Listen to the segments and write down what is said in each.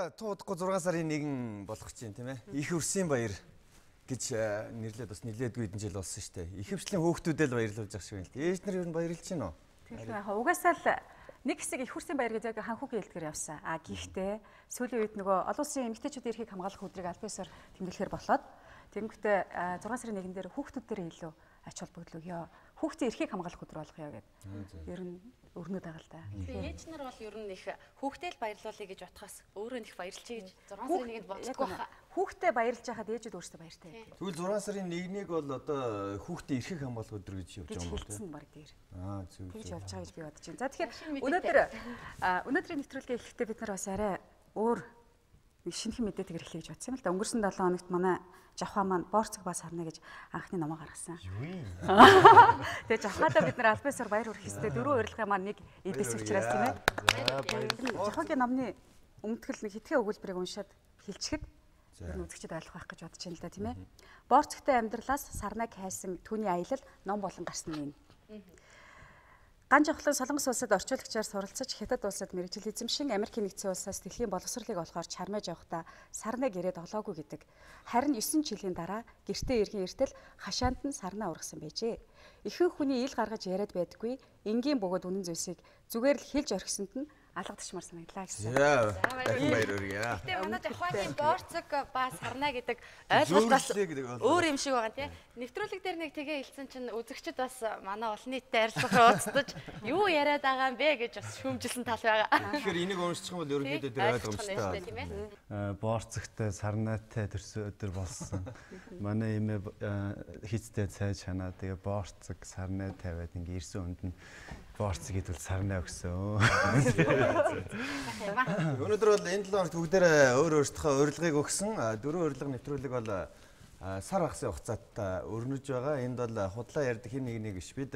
За туудахгүй 6 сарын 1 болох чинь тийм ээ. Их өрсийн баяр гэж нэрлээд бас нэлээдгүй хэдэн жил болсон шүү дээ. Ихэвчлэн хүүхдүүдээ л баярлуулж байгаа шиг байна л дээ. Ээж нар ер нь баярлж байна уу? Тийм. Угаасаа л нэг хэсэг их хүрсийн баяр гэж яг ханхүүгийн хэлдгээр явсан. Гэхдээ сүүлийн үед нөгөө олон улсын эмэгтэйчүүдийн эрхийг хамгаалах өдрийг аль биесээр тэмдэглэхээр болоод тэгэнгүүтээ 6 сарын 1 дээр хүүхдүүдээр илүү ач холбогдол өгөө. Хүүхдийн эрхийг хамгаалах өдөр болгоё гэдэг. Ер нь өрнөд байгаа л да. Ээж нар бол ер нь их хүүхдээ л баярлуулъя гэж утгаас өөрөө их баярлчихъя гэж 6 сарын 1-нд бодохгүй байна. Хүүхдээ баярлж байхад ээжүүд өөрсдөө баяртай. Тэгвэл 6 сарын 1-ийг бол одоо хүүхдийн эрхийг хамгаалах өдөр гэж явж байгаа юм байна. Хэлсэн баг дээр. Зөв. Тэгж явж байгаа гэж би бодож байна. За тэгэхээр өнөөдрийн нэвтрүүлгээ эхлэхдээ бид нар бас арай өөр нэг шинэхэн мэдээтэй эхлэе гэж бодсон юм л да. Өнгөрсөн 7 хоногт манай Жавхаа маань Борцог бас харна гэж анхны номоо гаргасан. Тэгээ Жавхаадаа бид нар албасаар баяр хүрэх хэвээр дөрөв урилгын маань нэг эдэс учраас тийм ээ. Жавхаагийн номны өмнөдгөл нэг хитгэн өгүүлбэрийг уншаад хэлчихэд ер нь үзэгчид ойлгох байх гэж бодож байна л да тийм ээ. Борцогтой амьдралаас сарнаг хайсан түүний аялал ном болон гарсан юм. Ган жавхлан Солонгос улсад орчуулагчаар суралцаж Хятад улсад мэргэжил эзэмшин Америкийн нэгдсэн улсаас дэлхийн боловсролыг олохоор чармаж явахдаа сарнаг ирээд олоогүй гэдэг. Харин 9 жилийн дараа гэртээ иргэн иртэл хашаанд нь сарнаа ургасан байжээ. Ихэнх хүний ил гаргаж яриад байдаггүй энгийн бөгөөд үнэн зүйлсийг зүгээр л хэлж орхисонд нь алгадчихмаар санагдлаа гэсэн. Дахин баяр хүргье. Гэтэ манай Жавхаагийн Борцог ба сарнаа гэдэг ойлголт бас өөр юм шиг байгаа тийм. Нэвтрүүлэг дээр нэг тгээ хэлсэн чинь үзэгчд бас манай олон нийтэд арилгахаар ууцдаж юу яриад байгаа юм бэ гэж бас шүүмжилсэн тал байгаа. Тэгэхээр энийг уншчих юм бол ерөнхийдөө тэр ойлгомжтой тийм ээ. Борцогтой сарнаатай төрсөн өдөр болсон. Манай эмээ хийцтэй цай чанаа тэгээ борцог сарнаа тавиад ингээ ирсэн хүнд нь борцог гэдвэл сарнаа өгсөн. Өнөөдөр бол энэ 7 хоногт бүгдээрээ өөр өөрсдийнхөө урилгыг өгсөн. Дөрөв урилга нэвтрүүлэг бол сар хагасын хугацаат өрнөж байгаа. Энд бол худлаа ярьдаг хин нэг биш. Бид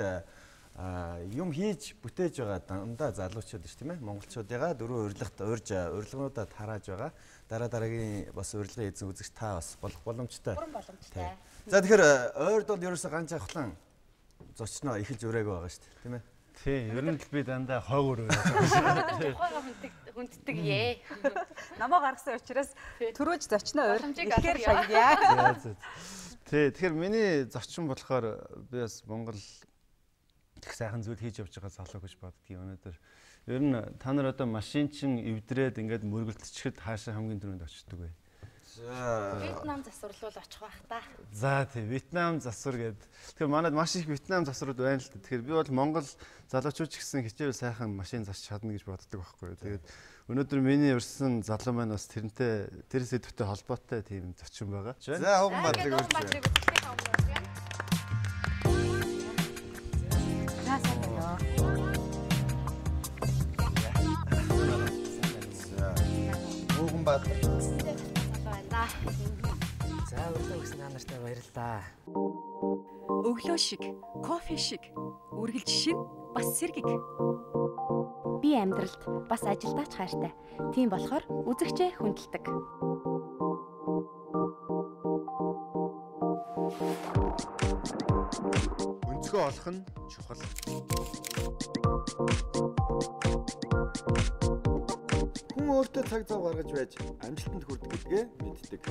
юм хийж бүтээж байгаа дандаа залуучууд ш тийм ээ. Монголчуудыгаа дөрөв урилгад урьж урилгынуудаа тарааж байгаа. Дараагийн бас урилгын эзэн үзэгч та бас болох боломжтой. Бүрэн боломжтой. За тэгэхээр ойрд бол ерөөсө ганц авахлан зочноо эхэлж ураагүй байгаа ш тийм ээ. Тийм, ер нь л би дандаа хойгоор Жавхаага хүнддэг ээ. Намаа гаргасан учраас төрөөж зочноо ихээр баяя. Тий, тэгэхээр миний зочин болохоор би бас Монгол их сайхан зүйл хийж явж байгаа залуу гэж боддгийг өнөөдөр. Ер нь та нар одоо машинчин эвдрээд ингээд мөргөлтчихэд хаашаа хамгийн түрүүнд очдөг вэ? Вьетнам засвар руу очих байх та. За тий, Вьетнам засвар гэдэг. Тэгэхээр манайд маш их Вьетнам засварууд байна л да. Тэгэхээр би бол Монгол залуучууд ч гэсэн хичээл сайхан машин засч чадна гэж боддог байхгүй юу. Тэгээд өнөөдөр миний урьсан залуу маань бас тэрнтэй тэр сэдвтэй холбоотой тийм зочин байгаа. За Хуган Баатрыг үзлээ. За сайн байна. Хуган Баатар. За өглөө өгсөн та нартай баярлалаа. Өглөө шиг, кофе шиг, үргэлж шин бас сэргэг. Би амьдралд бас ажилдаач хайртай. Тийм болохоор үзэгчээ хүндэлдэг. Өнцгөө олох нь чухал. Хүн өөртөө цаг зав гаргаж байж амжилтанд хүрдэг гэдгээ мэддэг.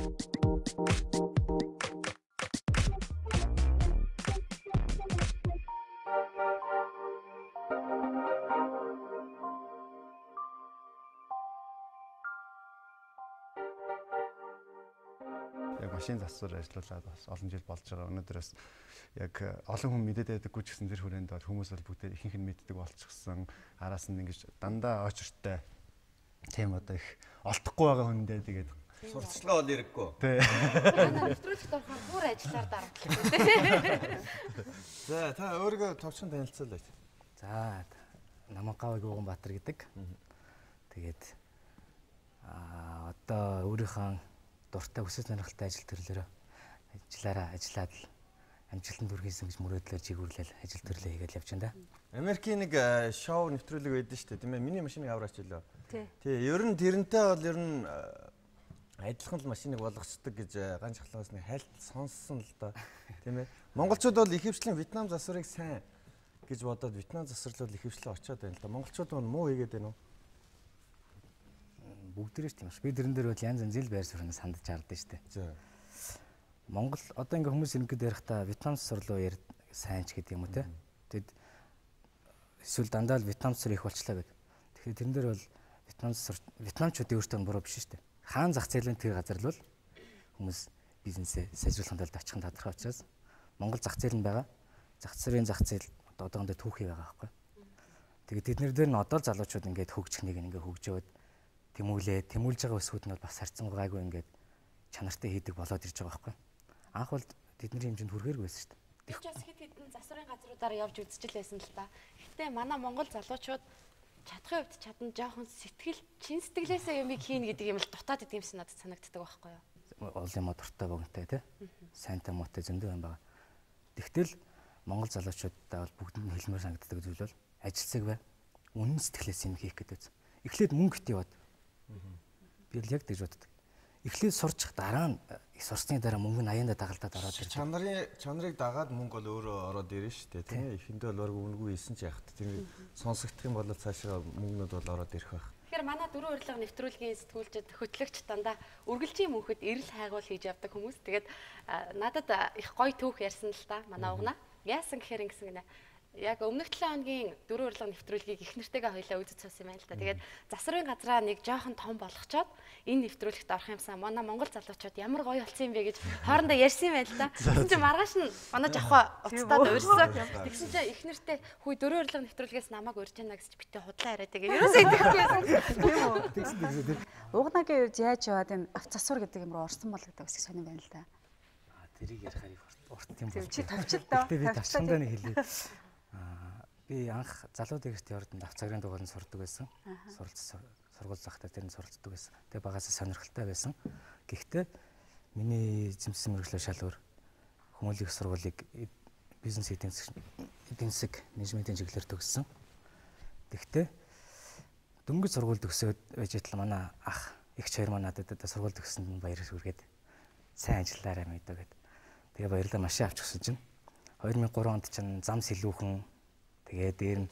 Яг машин засвар ажиллуулаад бас олон жил болж байгаа. Өнөөдөр бас яг олон хүн мэдээд байдаггүй ч гэсэн тэр хүрээнд бол хүмүүс бол бүгд ихэнх нь мэддэг болчихсон. Араас нь ингэж дандаа очиртай тийм одоо их олдохгүй байгаа хүндээ тэгээд Сурталчилгаа бол хэрэггүй. Тий. Нэвтрүүлэгт орохоор бүр ажиллаар дарамтлаа. За та өөрийгөө товчхон танилцуулъя. За Намангаавыг Хуган Баатар гэдэг. Тэгээд одоо өөрийнхөө дуртай өсөж сонирхолтой ажил төрлөөрөө ажиллаад амжилтанд хүргэсэн гэж мөрөөдлөөр жигүүрлэл ажил төрлөө хийгээд явж байна да. Америкийн нэг шоу нэвтрүүлэг байдсан шүү дээ тийм ээ. Миний машиныг авраач хэлээ. Тий. Ер нь тэрнтэй бол ер нь адилхан л машиныг болгоцдог гэж ганц хахлагаас нэг хайлт сонссон л доо. Тийм ээ. Монголчууд бол ихэвчлэн Вьетнам засварыг сайн гэж бодоод Вьетнам засварлууд ихэвчлэн очиод байна л да. Монголчууд нь муу хийгээд байна уу? бүгдээрээ тийм ш. Би тэрэн дээр бол янз янз зэл байр суурьнаас хандж ардсан штэ. За. Монгол одоо ингээ хүмүүс ингэдэг ярихдаа Вьетнам сурлуу сайн ч гэдэг юм уу те. Тэгэд эсвэл дандаа л Вьетнам сур их болчлаа гэдэг. Тэгэхээр тэрэн дээр бол Вьетнамчуудын өөртөө буруу биш штэ. Хаан зах зээлийн тэр газар л бол хүмүүс бизнесээ сайжруулахын тулд очих нь тодорхой учраас Монгол зах зээл нь байгаа. Зах зээлийн зах зээл одоогондоо түүхий байгаа байхгүй. Тэгээд тэднэр дээр нь одоо залуучууд ингээд хөгжих нэг ингээ хөгжөөд тэмүүлж байгаа өсгүүд нь бол бас харьцангуйгаагүй ингээд чанартай хийдэг болоод ирж байгаа байхгүй. Анх бол тэдний хэмжээнд хүрхээргүй байсан шүү дээ. Тэгж бас хэд хэдэн засварын газруудаар явж үзчихэл байсан л та. Гэхдээ манай Монгол залуучууд чадахын хувьд чадна жоохон сэтгэл чин сэтгэлээсээ юмыг хийн гэдэг юм л дутаад идэм шиг надад санагддаг байхгүй юу? Олон юм дуртай богонтой тий. Сайнтай муутай зөндөө юм байна. Тэгтэл Монгол залуучуудаа бол бүгдэнд нь хэлмээр санагддаг зүйл бол ажилсаг бай. Үнэн сэтгэлээс юм хийх гэдэг. Эхлээд мөнгө ит яваад. Би л яг тэгж боддог. Эхлээд сурчих дараа нь сурсны дараа мөнгө нь аяанда дагалдаад ороод ирдэг. Чанарыг дагаад мөнгө бол өөрөө ороод ирнэ шүү дээ. Тийм. Эхэндээ бол баг үнгүй хийсэн ч яхад. Тэр сонсогдох юм бол цаашаа мөнгнүүд бол ороод ирэх байх. Тэгэхээр манай дөрвөн урилга нэвтрүүлгийн сэтгүүлчид хөтлөгч дандаа үргэлжийн мөнхөд эрэл хайгуул хийж явдаг хүмүүс. Тэгээд надад их гоё түүх ярьсан л та манай угнаа. Яасан гэхээр ингэсэн гинэ. Яг өмнөх 7 хоногийн дөрвөн урилга нэвтрүүлгийг их нэртэйгээ хоёлаа үзэж суусан юм байна л та. Тэгээд засварын газраа нэг жоохон том болгочоод энэ нэвтрүүлэгт орох юмсан. Манай монгол залуучууд ямар гоё болсон юм бэ гэж хоорондоо ярьсан юм байна л та. Тэгсэн чинь маргааш нь манай жавхаа уцтаад урьсан. Тэгсэн чинь их нэртэй хүй дөрвөн урилга нэвтрүүлгээс намайг урьж яана гэж битээ худлаа яриад тэгээд ерөөсөө идэхгүй байсан. Тийм үү? Тэгсэн. Угнагийн үед яаж яваад энэ авц засвар гэдэг юм руу орсон бол гэдэг бас сонирн байна л та. Тэрийг ярихаар урт юм бол. Чи тавчил доо. Би тавчсандаа нэг хэлээ. Би анх залууд эрт ордонд авц цагрын дугууланд сурдаг байсан. Сургууль захтаа тэр нь суралцдаг байсан. Тэгээ багасаа сонирхолтой байсан. Гэхдээ миний зэмсэн мөрөглөө шал өөр. Хүмүүлийн сургуулийг бизнес эдийн засаг менежментийн чиглэлээр төгссөн. Тэгэхдээ дөнгөж сургууль төгсөөд байж итэл манай ах эгч хоёр маань надад сургууль төгссөнд нь баяр хүргээд сайн ажиллаарай мэдээ гэд. Тэгээ баярлалаа машин авчихсан чинь 2003 онд чинь зам сэлүүхэн тэгээ дээр нь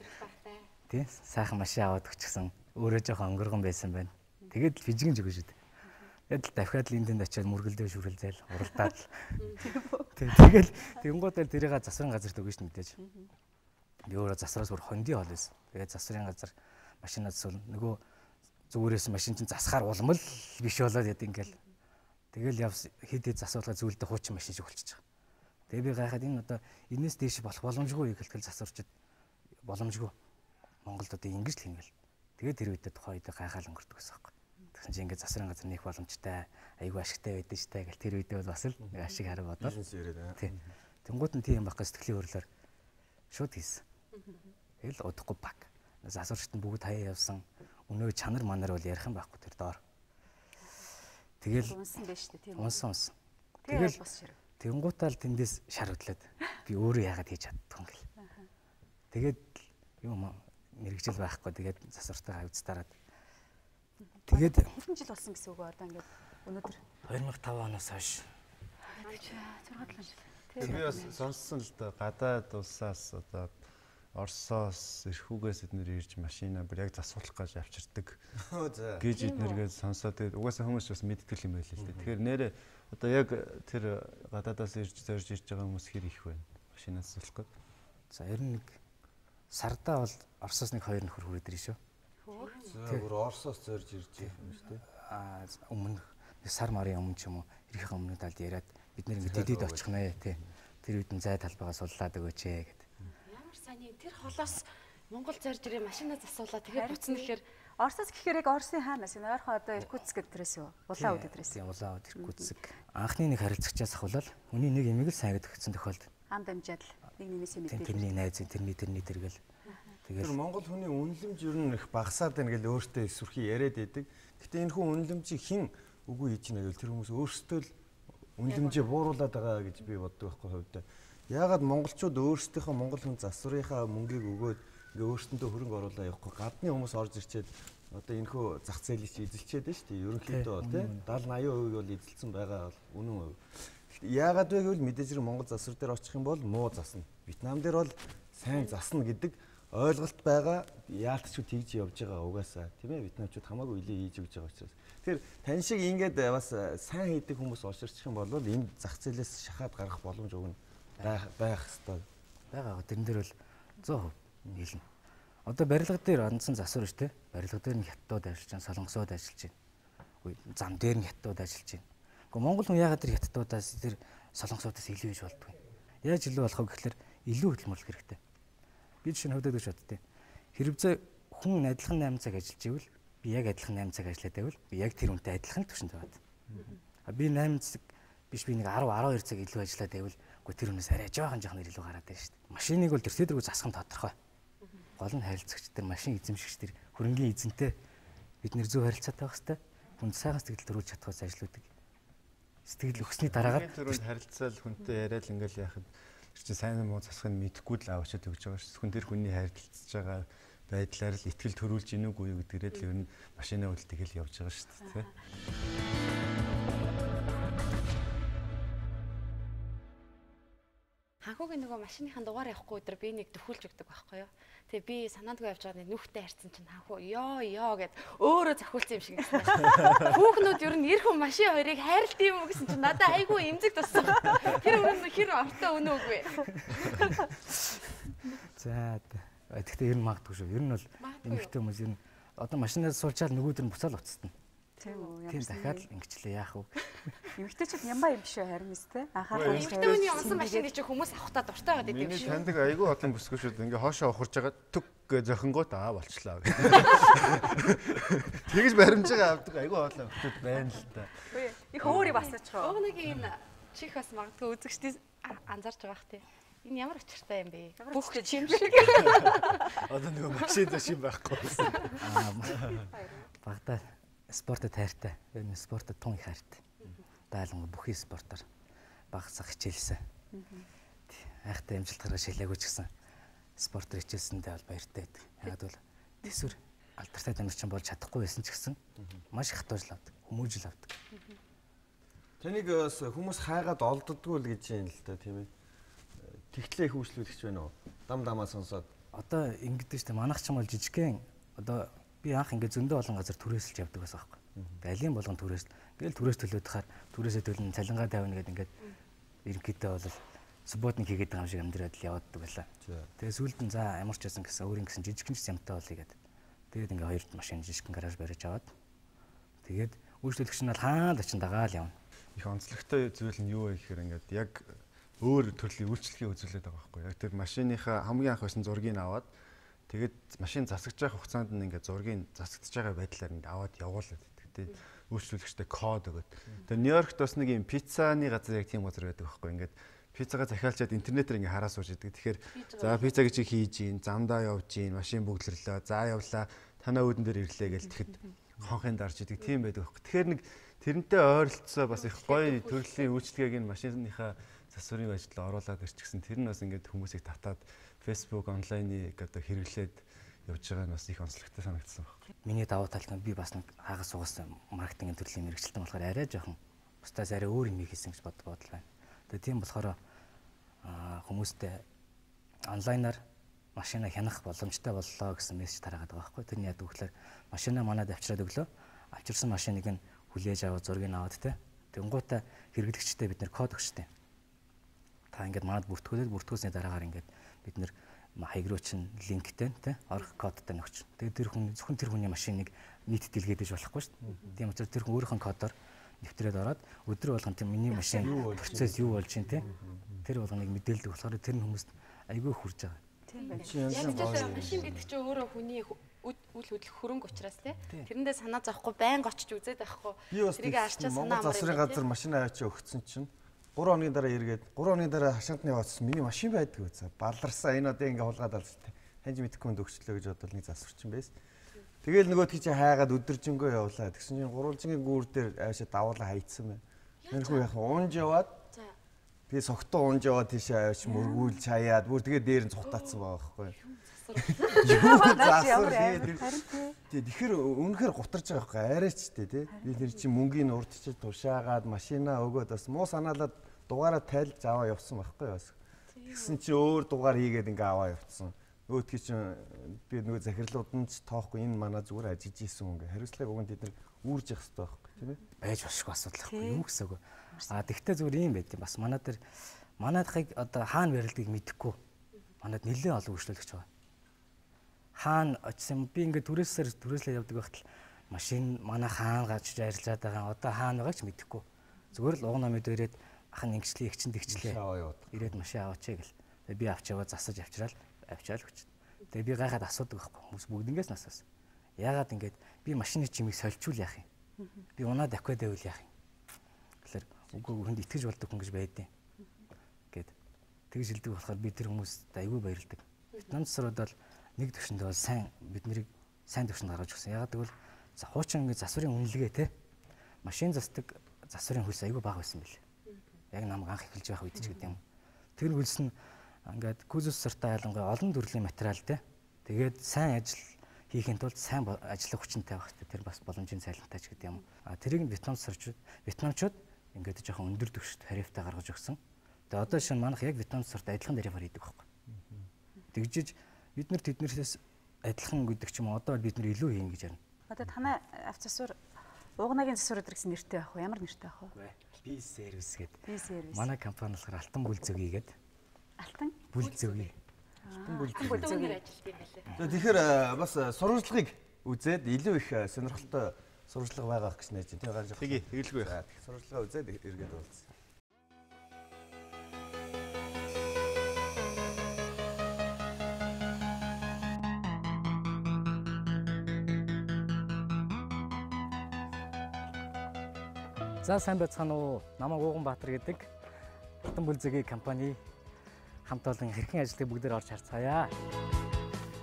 тий сайхан машин аваад өгчихсэн. Өөрөө жоохон өнгөргөн байсан байна. Тэгээд л фижигэн жиг шүү дээ. Тэгээд л дахиад л энд очиод мөргөлдөө шүрэлзээл уралдаад л. Тэгэл тэнгуудаа тэрийг засварын газарт өгнө ш мэдээж. Би өөрөө засвараас бүр хонди хол байсан. Тэгээд засварын газар машинаас сул нөгөө зүгээрээс машин чинь засахаар улам л биш болоод яд ингээл. Тэгэл явс хэд засварлага зүйлдэ хуучин машин шиг болчихж байгаа. Тэгээ би гайхаад энэ одоо энэс дээш болох боломжгүй гэлтэл засварчид боломжгүй. Монголд одоо ингэж л хийнгээл. Тэгээд тэр үедээ тухайн үед гайхаал өнгөрдөг гэсэн юм. Тэгсэн чинь ингээд засварын газар нэх боломжтой, айгүй ашигтай байдаг штэ гэл тэр үедээ бас л нэг ашиг хараа бодоод. Тийм. Тэнгууд нь тийм байх гэж сэтгэлийн хөдлөөр шууд хийсэн. Тэгэл удахгүй баг. Засварчид нь бүгд хаяа явсан. Өнөө чанар манар бол ярих юм байхгүй тэр доор. Тэгэл унсан байж штэ тийм. Унсан. Тэгэл бас ширв. Тэнгуутаал тэндээс шар хөдлөөд би өөрөө яагаад хийж чаддгүй юм гэл. Тэгээд юм мэрэгжил байхгүй тэгээд засвартайгаа хавцтараад. Тэгээд хэдэн жил болсон гэсэн үг одоо ингээд өнөөдөр 2005 оноос хойш 6 жил. Би бас сонссон л да гадаад улсаас одоо Оросоос эрхүүгээс эднэр ирж машина бүр яг засуулах гэж авчирдаг гэж эднэргээд сонсоод тэгээд угаасаа хүмүүс бас мэддэг юм байл л дээ. Тэгэхээр нэрээ одоо яг тэр гадаадаас ирж зорж ирж байгаа хүмүүс хэр их байна машинаас засуулах гээд. За ер нь нэг сардаа бол Оросоос нэг 2 нөхөр хүрээд ирж шүү. За бүр Оросоос зорж ирж байгаа юм шүү дээ. Өмнө сар марын өмнө ч юм уу ирэх өмнө талд яриад бид нэр ингэ дэдэд очих нэ тий. Тэр үед нь зай талбайгаа суллаад өгөөч гэдэг. Ямар сайн юм тэр холоос Монгол зорж ирээ машинаа засуулаад тэгээд буцна гэхээр Оросоос гэхээр яг Оросын хаанаас энэ ойрхон одоо Иркутск гэдэрээс юу? Улаан үд гэдэрээс. Тийм улаан үд Иркутск. Анхны нэг харилцагчаас ахвал хүний нэг имийг л сайн гэдэг өгсөн тохиолдолд. Ам дамжаад нэг нэмээсээ мэдээ. Тэрний найз тэрний тэргэл. Тэр Монгол хүний үнэлэмж ер нь их багасаад байна гэж өөртөө сүрхий яриад байдаг. Гэтэ энэ хүн үнэлэмжийг хэн үгүй хийж нэ гэвэл тэр хүмүүс өөрсдөө л үнэлэмжээ бууруулад байгаа гэж би боддог байхгүй хувьдаа. Яагаад монголчууд өөрсдийнхөө монгол хүн засварынхаа мөнгийг өгөөд ингээ өөрсөндөө хөрөнгө оруулаа явахгүй гадны хүмүүс орж ирчээд одоо энэхүү зах зээлийг эзэлчихэд байна шүү дээ. Ерөнхийдөө тийм 70-80% бол эзэлсэн байгаа бол үнэн хувь. Яагаад вэ гэвэл мэдээж хэрэг монгол засвар дээр очих юм бол муу засна. Вьетнам дээр бол сайн засна гэдэг ойлголт байгаа яалтчгүй тэгж явж байгаа угаасаа тийм ээ вьетнамчууд хамаагүй илээ хийж өгч байгаа учраас. Тэгэхээр тань шиг ингээд бас сайн хийдэг хүмүүс олширчих юм бол энэ зах зээлээс шахаад гарах боломж өгнө байх хэвээр байгаа. Тэрэн дээр бол 100% хэлнэ. Одоо барилга дээр ондсон засвар шүү дээ. Барилга дээр нь хятадууд ажиллаж байна, солонгосууд ажиллаж байна. Зам дээр нь хятадууд ажиллаж байна. Гэхдээ Монгол хүн яагаад тэр хятадуудаас тэр солонгосуудаас илүү гэж болдгоо. Яаж илүү болох вэ гэхээр илүү хөдөлмөрлөх хэрэгтэй. Би жишээ нь хөдөөж боддتي. Хэрвээ хүн адилхан 8 цаг ажиллаж ивэл би яг адилхан 8 цаг ажиллаад байвал би яг тэр үнтэй адилхан түвшинд байгаад. Би 8 цаг биш би нэг 10 12 цаг илүү ажиллаад байвал үгүй тэр үнээс арай жоохон илүү гараад байна шүү дээ. Машиныг бол тэр тэргүй засах нь тодорхой. Гол нь харилцагч тэр машин эзэмшигч тэр хөрөнгийн эзэнтэй бид нэр зөв харилцаатай байх хэрэгтэй. Хүнд сайхан сэтгэл төрүүлж чадхаас ажилладаг. Сэтгэл өгсөний дараагаар түрүүнд харилцаал хүнтэй яриад ингээл яхад тэр чинь сайн муу засахыг мэдгүй л авчиад өгч байгаа шүү. Хүн тэр хүний харилцаж байгаа байдлаар л итгэл төрүүлж ийнүг үе гэдгээрээ л ер нь машинаа үлдээгэл явж байгаа шүү дээ. Ханхуугийн нөгөө машиныхаа дугаар явахгүй өдөр би нэг төхүүлж өгдөг байхгүй юу. Тэгээ би санаандгүй явж байгаа нүхтэй харьцсан чинь ханхуу ёо гэд өөрөө зохиулсан юм шиг гэсэн. Хүүхнүүд ер нь эр хүн машин хоёрыг хайрлт юм уу гэсэн чинь надад айгүй эмзэг туссан. Тэр өрөөнд хэр ортой өнөө үгүй. За тэгтээ ер нь магадгүй шүү. Ер нь бол эмэгтэй хүмүүс ер нь одоо машинаас суучаал нөгөөдөр нь буцаал уцтана. Тийм үү. Тийм дахиад ингэчлээ яах вэ? Эмэгтэйчүүд ямаа юм шүү харин өстэй. Анхаарал эмэгтэй хүний унсан машиныг чи хүмүүс авахтаа дуртай байдаг юм шиг. шүү. Таньдаг айгүй олон бүсгүй шүү. Ингээ хоошоо ухарж байгаа түг гэ зохингууд болчлаа. Тэгж баримжаа авдаг айгүй олон хүмүүс байна л та. Их өөрийг бас очихоо. Нэг энэ чих бас магадгүй үзэгчдийн анзаарч байгаа бах тий. Энэ ямар очиртай юм бэ? Бүх чим шиг. Одоо нөгөө машин зашин байхгүй байсан. Багтаа спортод хайртай. Энэ спортод тун их хайртай. Даалан бүхий спортоор багасах хичээлсэн. Айхтай амжилт гаргаж шилээгүй ч гэсэн спортоор хичээлсэндээ бол баяртай байдаг. Яг бол төсвөр алдартай тамирчин болж чадахгүй байсан ч гэсэн маш их хатуужл авдаг, хүмүүжил авдаг. Таныг бас хүмүүс хайгаад олддоггүй л гэж юм л та тийм ээ. Тэгтлээ их үйлчлүүлэгч байна уу? Дам дамаа сонсоод. Одоо ингэдэж штэ манайх ч юм бол жижигхэн одоо би анх ингээд зөндөө олон газар түрээсэлж явдаг байсан байхгүй. Алийн болгон түрээс гээл түрээс төлөөд хахаар түрээсээ төлнө цалингаа тавина гэдэг ингээд ерөнхийдөө бол субботник хийгээд байгаа юм шиг амьдраад л явааддаг байлаа. Тэгээ сүүлд нь за ямар ч байсан гэсэн өөрийн гэсэн жижигхэн юмтай болъё гэдэг. Тэгээд ингээд хоёр машин жижигхэн гараж барьж аваад тэгээд үйлчлүүлэгч нь бол хаана л очин дагаал явна. Их онцлогтой зүйл нь юу вэ гэхээр ингээд яг өөр төрлийн үйлчлэгийг үзүүлээд байгаа байхгүй. Яг тэр машиныхаа хамгийн анх байсан зургийг аваад тэгээд машин засагж байгаа хугацаанд нь ингээд зургийг засагдж байгаа байдлаар ингээд аваад явуулаад байдаг. Тэгээд үйлчлүүлэгчтэй код өгöd. Тэр Нью-Йоркт бас нэг юм пиццаны газар яг тийм газар байдаг байхгүй. Ингээд пиццагаа захиалчаад интернетээр ингээд хараа сууж идэг. Тэгэхээр за пицца гэж хийж гин, замдаа явж гин, машин бүглэрлээ. За явлаа. Танаа үүдэн дээр ирлээ гэж тэгэхэд хонхын дарж идэг. Тийм байдаг байхгүй. Тэгэхээр нэг тэрнтэй ойролцоо бас их гоё төрлийн үйлчлэгийг энэ машиныхаа засварын ажилд оруулаад ирчихсэн. Тэр нь бас ингээд хүмүүсийг татаад Facebook онлайныг одоо хэрэглээд явж байгаа нь бас их онцлогтой санагдсан байна. Миний давуу тал нь би бас нэг хагас сугас маркетингийн төрлийн мэрэгчлэн болохоор арай жоохон бусдаас арай өөр юм хийсэн гэж бодол байна. Тэгээ тийм болохоор хүмүүстэй онлайнаар машина хянах боломжтой боллоо гэсэн мессеж тараагаад байгаа байхгүй. Тэрний яд өгөхлөөр машина манад авчираад өглөө. Авчирсан машиныг нь хүлээж аваад зургийг аваад те. Тэнгуутаа хэрэглэгчтэй бид нэр код өгчтэй. Та ингээд манад бүртгүүлсний дараагаар ингээд бид нэр хаяг руу чин линктэй те орох кодтай нөхч. Тэгээд тэр хүн зөвхөн тэр хүний машиныг нийт дэлгээдэж болохгүй шүү дээ. Тийм учраас тэр хүн өөрийнхөө кодоор нэвтрээд ороод өдөр болгон тийм миний машин процесс юу болж байна те. Тэр болгоныг мэдээлдэг болохоор тэр нь хүмүүст айгүй хүрж байгаа. Тийм байна. Яг машин гэдэг чинь өөрөө хүний үл хөдлөх хөрөнгө учраас те. Тэрэндээ санаа зовхгүй байнга очиж үзээд байхгүй. Тэрийг арчаа санаа амраа. Засрын газар машина авчи өгсөн чинь 3 хоногийн дараа эргээд 3 хоногийн дараа хашаанд нь яваадсан миний машин байдаг үзээ. Баларсан энэ одоо ингээ хулгаад алж тээ. Таньж мэдэхгүй хүнд өгчлөө гэж бодвол нэг засварчин байс. Тэгэл нөгөөдгий чи хайгаад өдөржингөө явлаа. Тэгсэн чинь гурвалжингийн гүүр дээр аваашаа давуулаа хайцсан байна. Нэрхүү яг унж яваад би согтоо унж яваад тийшээ аваач мөргүүл чаяад бүр тэгээ дээр нь цухтаацсан байгаа байхгүй. Тэгэхээр үнэхээр гутарж байгаа байхгүй арайч тээ тий. Би тэр чинь мөнгөний урдчил тушаагаад машинаа өгөөд бас муу санаалаад дугаараа тайлж аваа явсан байхгүй бас. Тэгсэн чинь өөр дугаар хийгээд ингээ аваа явцсан. өөдгий чинь би нөгөө захирлууд нь ч тоохгүй энэ манай зүгээр ажиллаж исэн хүн гэ. Хариуцлагыг уг нь тэд нар үүрж явах хэрэгтэй байхгүй тийм ээ. Байж болохгүй асуудал байхгүй юу гэсэн үг. Тэгвэл зүгээр юм байт юм бас манай дээр манайхыг одоо хаана барилдгийг мэдэхгүй. Манайд нэлээд олон үйлчлүүлэгч байгаа. Хаана очсон би ингээд түрээслээ явдаг байхад машин манай хаана гаж арилжаад байгаа одоо хаана байгааг ч мэдэхгүй. Зүгээр л уг намайд ирээд ахын ингэчлээ ихчин тэгчлээ. Ирээд машин аваач гэл. Тэгээ би авч яваа засаж авчраал өгч. Тэгээ би гайхаад асуудаг байхгүй. Хүмүүс бүгднгээс насаас. Яагаад ингээд би машины чимийг сольчул яах юм? Би унаа давхиад байвал яах юм? Тэгэхээр үгүй хүнд итгэж болдог хүн гэж байдیں۔ Гэт тэгж хэлдэг болохоор би тэр хүмүүст айгүй баярлдаг. Вьетнам засрууд бол нэг төвшөнд бол сайн төвшөнд гаргаж өгсөн. Яагаад гэвэл хуучин ингээд засварын үнэлгээ те машин засдаг засварын хөлс айгүй бага байсан бэл. Яг намайг анх эхэлж байх үед ч гэдэг юм. Тэр хөлс нь ингээд кузус сартаа ялангуяа олон төрлийн материал те. Тэгээд сайн ажил хийхин тулд сайн ажлын хүчинтэй байх хэрэгтэй. Тэр бас боломжийн цайлантай ч гэдэг юм. Тэрийг Вьетнамчууд ингээд жоохон өндөр түвшинт тарифтай гаргаж өгсөн. Тэгээ одоо шинэ манайх яг Вьетнам сарт адилхан тарифаар хийдэг байхгүй. Тэгжиж бид нар тэднэрээс адилхан гэдэг ч юм уу одоо бид нар илүү хийн гэж байна. Одоо танай авто засвар уугнагийн засвар гэдэг гэсэн нэртэй байх уу? Ямар нэртэй байх вэ? Би сервис гэдэг. Би сервис. Манай компани болохоор Алтан бүл зөгийг гэдэг. Алтан бүл зөгийг. Алтан бүл зөгийг ажилтдаг байлаа. Тэгэхээр бас сурвалжлагыг үзээд илүү их сонирхолтой сурвалжлага байгаа гэж найж байна. Тийм гарч. Тэгээ тэгэлгүй байх. Сурвалжлага үзээд эргээд уулзъя. За сайн байцгаана уу? Намайг Ууганбаатар гэдэг Алтан бүл зөгийн компани хамт олон хэрхэн ажлыг бүгдээр орж харцгаая.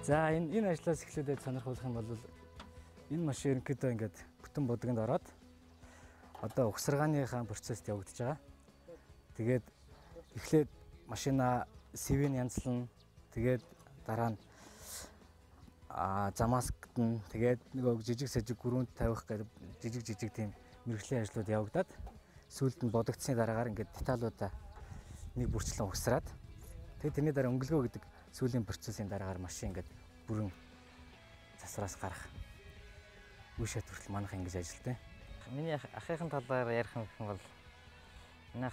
За энэ ажлаас эхлээд сонирхолтой юм бол энэ машин ерөнхийдөө ингээд бүтэн будагт ороод одоо угсаргааныхаа процесст явагдаж байгаа. Тэгээд эхлээд машина CV-н янзлан тэгээд дараа нь замаскт нь тэгээд нөгөө жижиг сажиг гүрүүнд тавих гэдэг жижиг тийм мэргэжлийн ажлууд явагдаад сүүлд нь бодогдсны дараагаар ингээд деталуудаа нэг бүрчлэн угсраад тэгээд тэрний дараа өнгөлгөө гэдэг сүүлийн процессын дараагаар машин ингээд бүрэн засвараас гарах үе шат хүртэл манайх ингэж ажилтдаг. Миний ахыхын талаар ярих юм бол энэ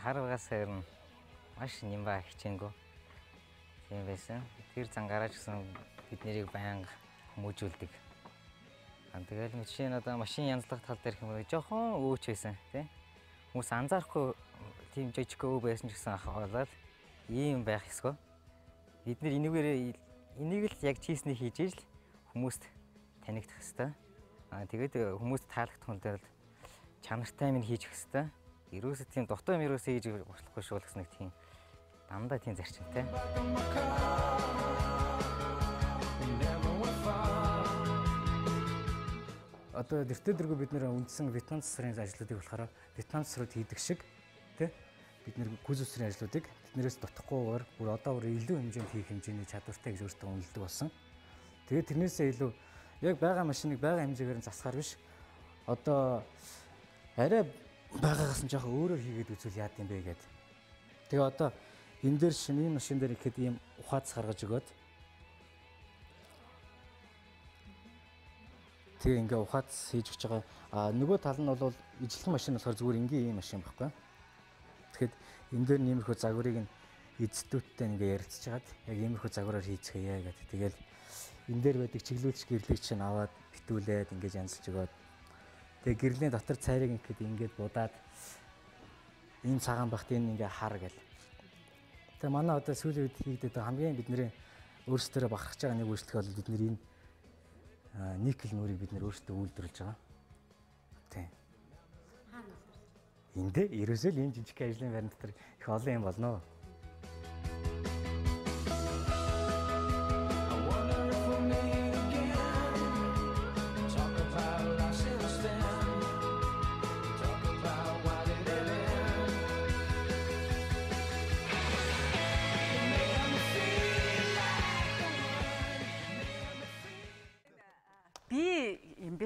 харгаас хэрн маш нэмба хичээнгөө тийм байсан. Тэр зангараач гэсэн бид нэрийг байнга хүмүүжүүлдэг. Тэгэл машин одоо машин янзлах тал дээр юм жоохон өөч байсан тийм. Хүмүүс анзаарахгүй тийм жижигхэн өө байсан ч гэсэн ахвалаад ийм байх ёсгүй. Бид нэр энийг л яг чийсний хийж ижил хүмүүст танигдах хэвээр. Тэгээд хүмүүст таалагдах хүн дээр л чанартай минь хийж өгөх хэвээр. Ерөөсөө тийм дутуу юм ерөөсөө хийж болохгүй шүү гэсэн нэг тийм дандаа тийм зарчимтай. Одоо дэвтэр дэргүү бид нэр үндсэн Вьетнам засварын ажлуудыг болохоор Вьетнам засварууд хийдэг шиг тий бид нэр кузов засварын ажлуудыг тэднэрээс дутахгүйгээр бүр одоо илүү хэмжээнд хийх хэмжээний чадвартай гэж өөртөө үнэлдэг болсон. Тэгээд тэрнээсээ илүү яг байгаа машиныг байгаа хэмжээгээр нь засахаар биш одоо арай байгаагаас нь жоохон өөрөөр хийгээд үзвэл яад юм бэ гэдэг. Тэгээ одоо энэ дээр шинэ машин дээр ихэд ийм ухаац гаргаж өгөөд тэгээ ингээ ухаац хийж өгч байгаа. Нөгөө тал нь бол ижлэх машин болохоор зүгээр ингийн ийм машин байхгүй. Тэгэхэд энэ дээр нэмэрхүү загварыг нь эзэдүүдтэй ингээ ярилцж хагаад яг иймэрхүү загвараар хийцгээе гэдэг. Тэгэл энэ дээр байдаг чиглүүлч гэрлийг чинь аваад битүүлээд ингээ янзлж өгөөд тэгээ гэрлийн дотор цайрыг ингээд будаад ийм цагаан багт энэ ингээ хар гэл. Тэгээ манай одоо сүүлийн үед хийгдээд хамгийн бидний өөрсдөө бахархаж байгаа нэг үйлчлэг бол бид энэ никл мөрийг бид нэр өөрсдөө үйлдвэрлэж байгаа. Тийм. Хаана вэ? Энд дээ ерөөсөө л энэ жижиг ажлын байран дотор их олон юм болно.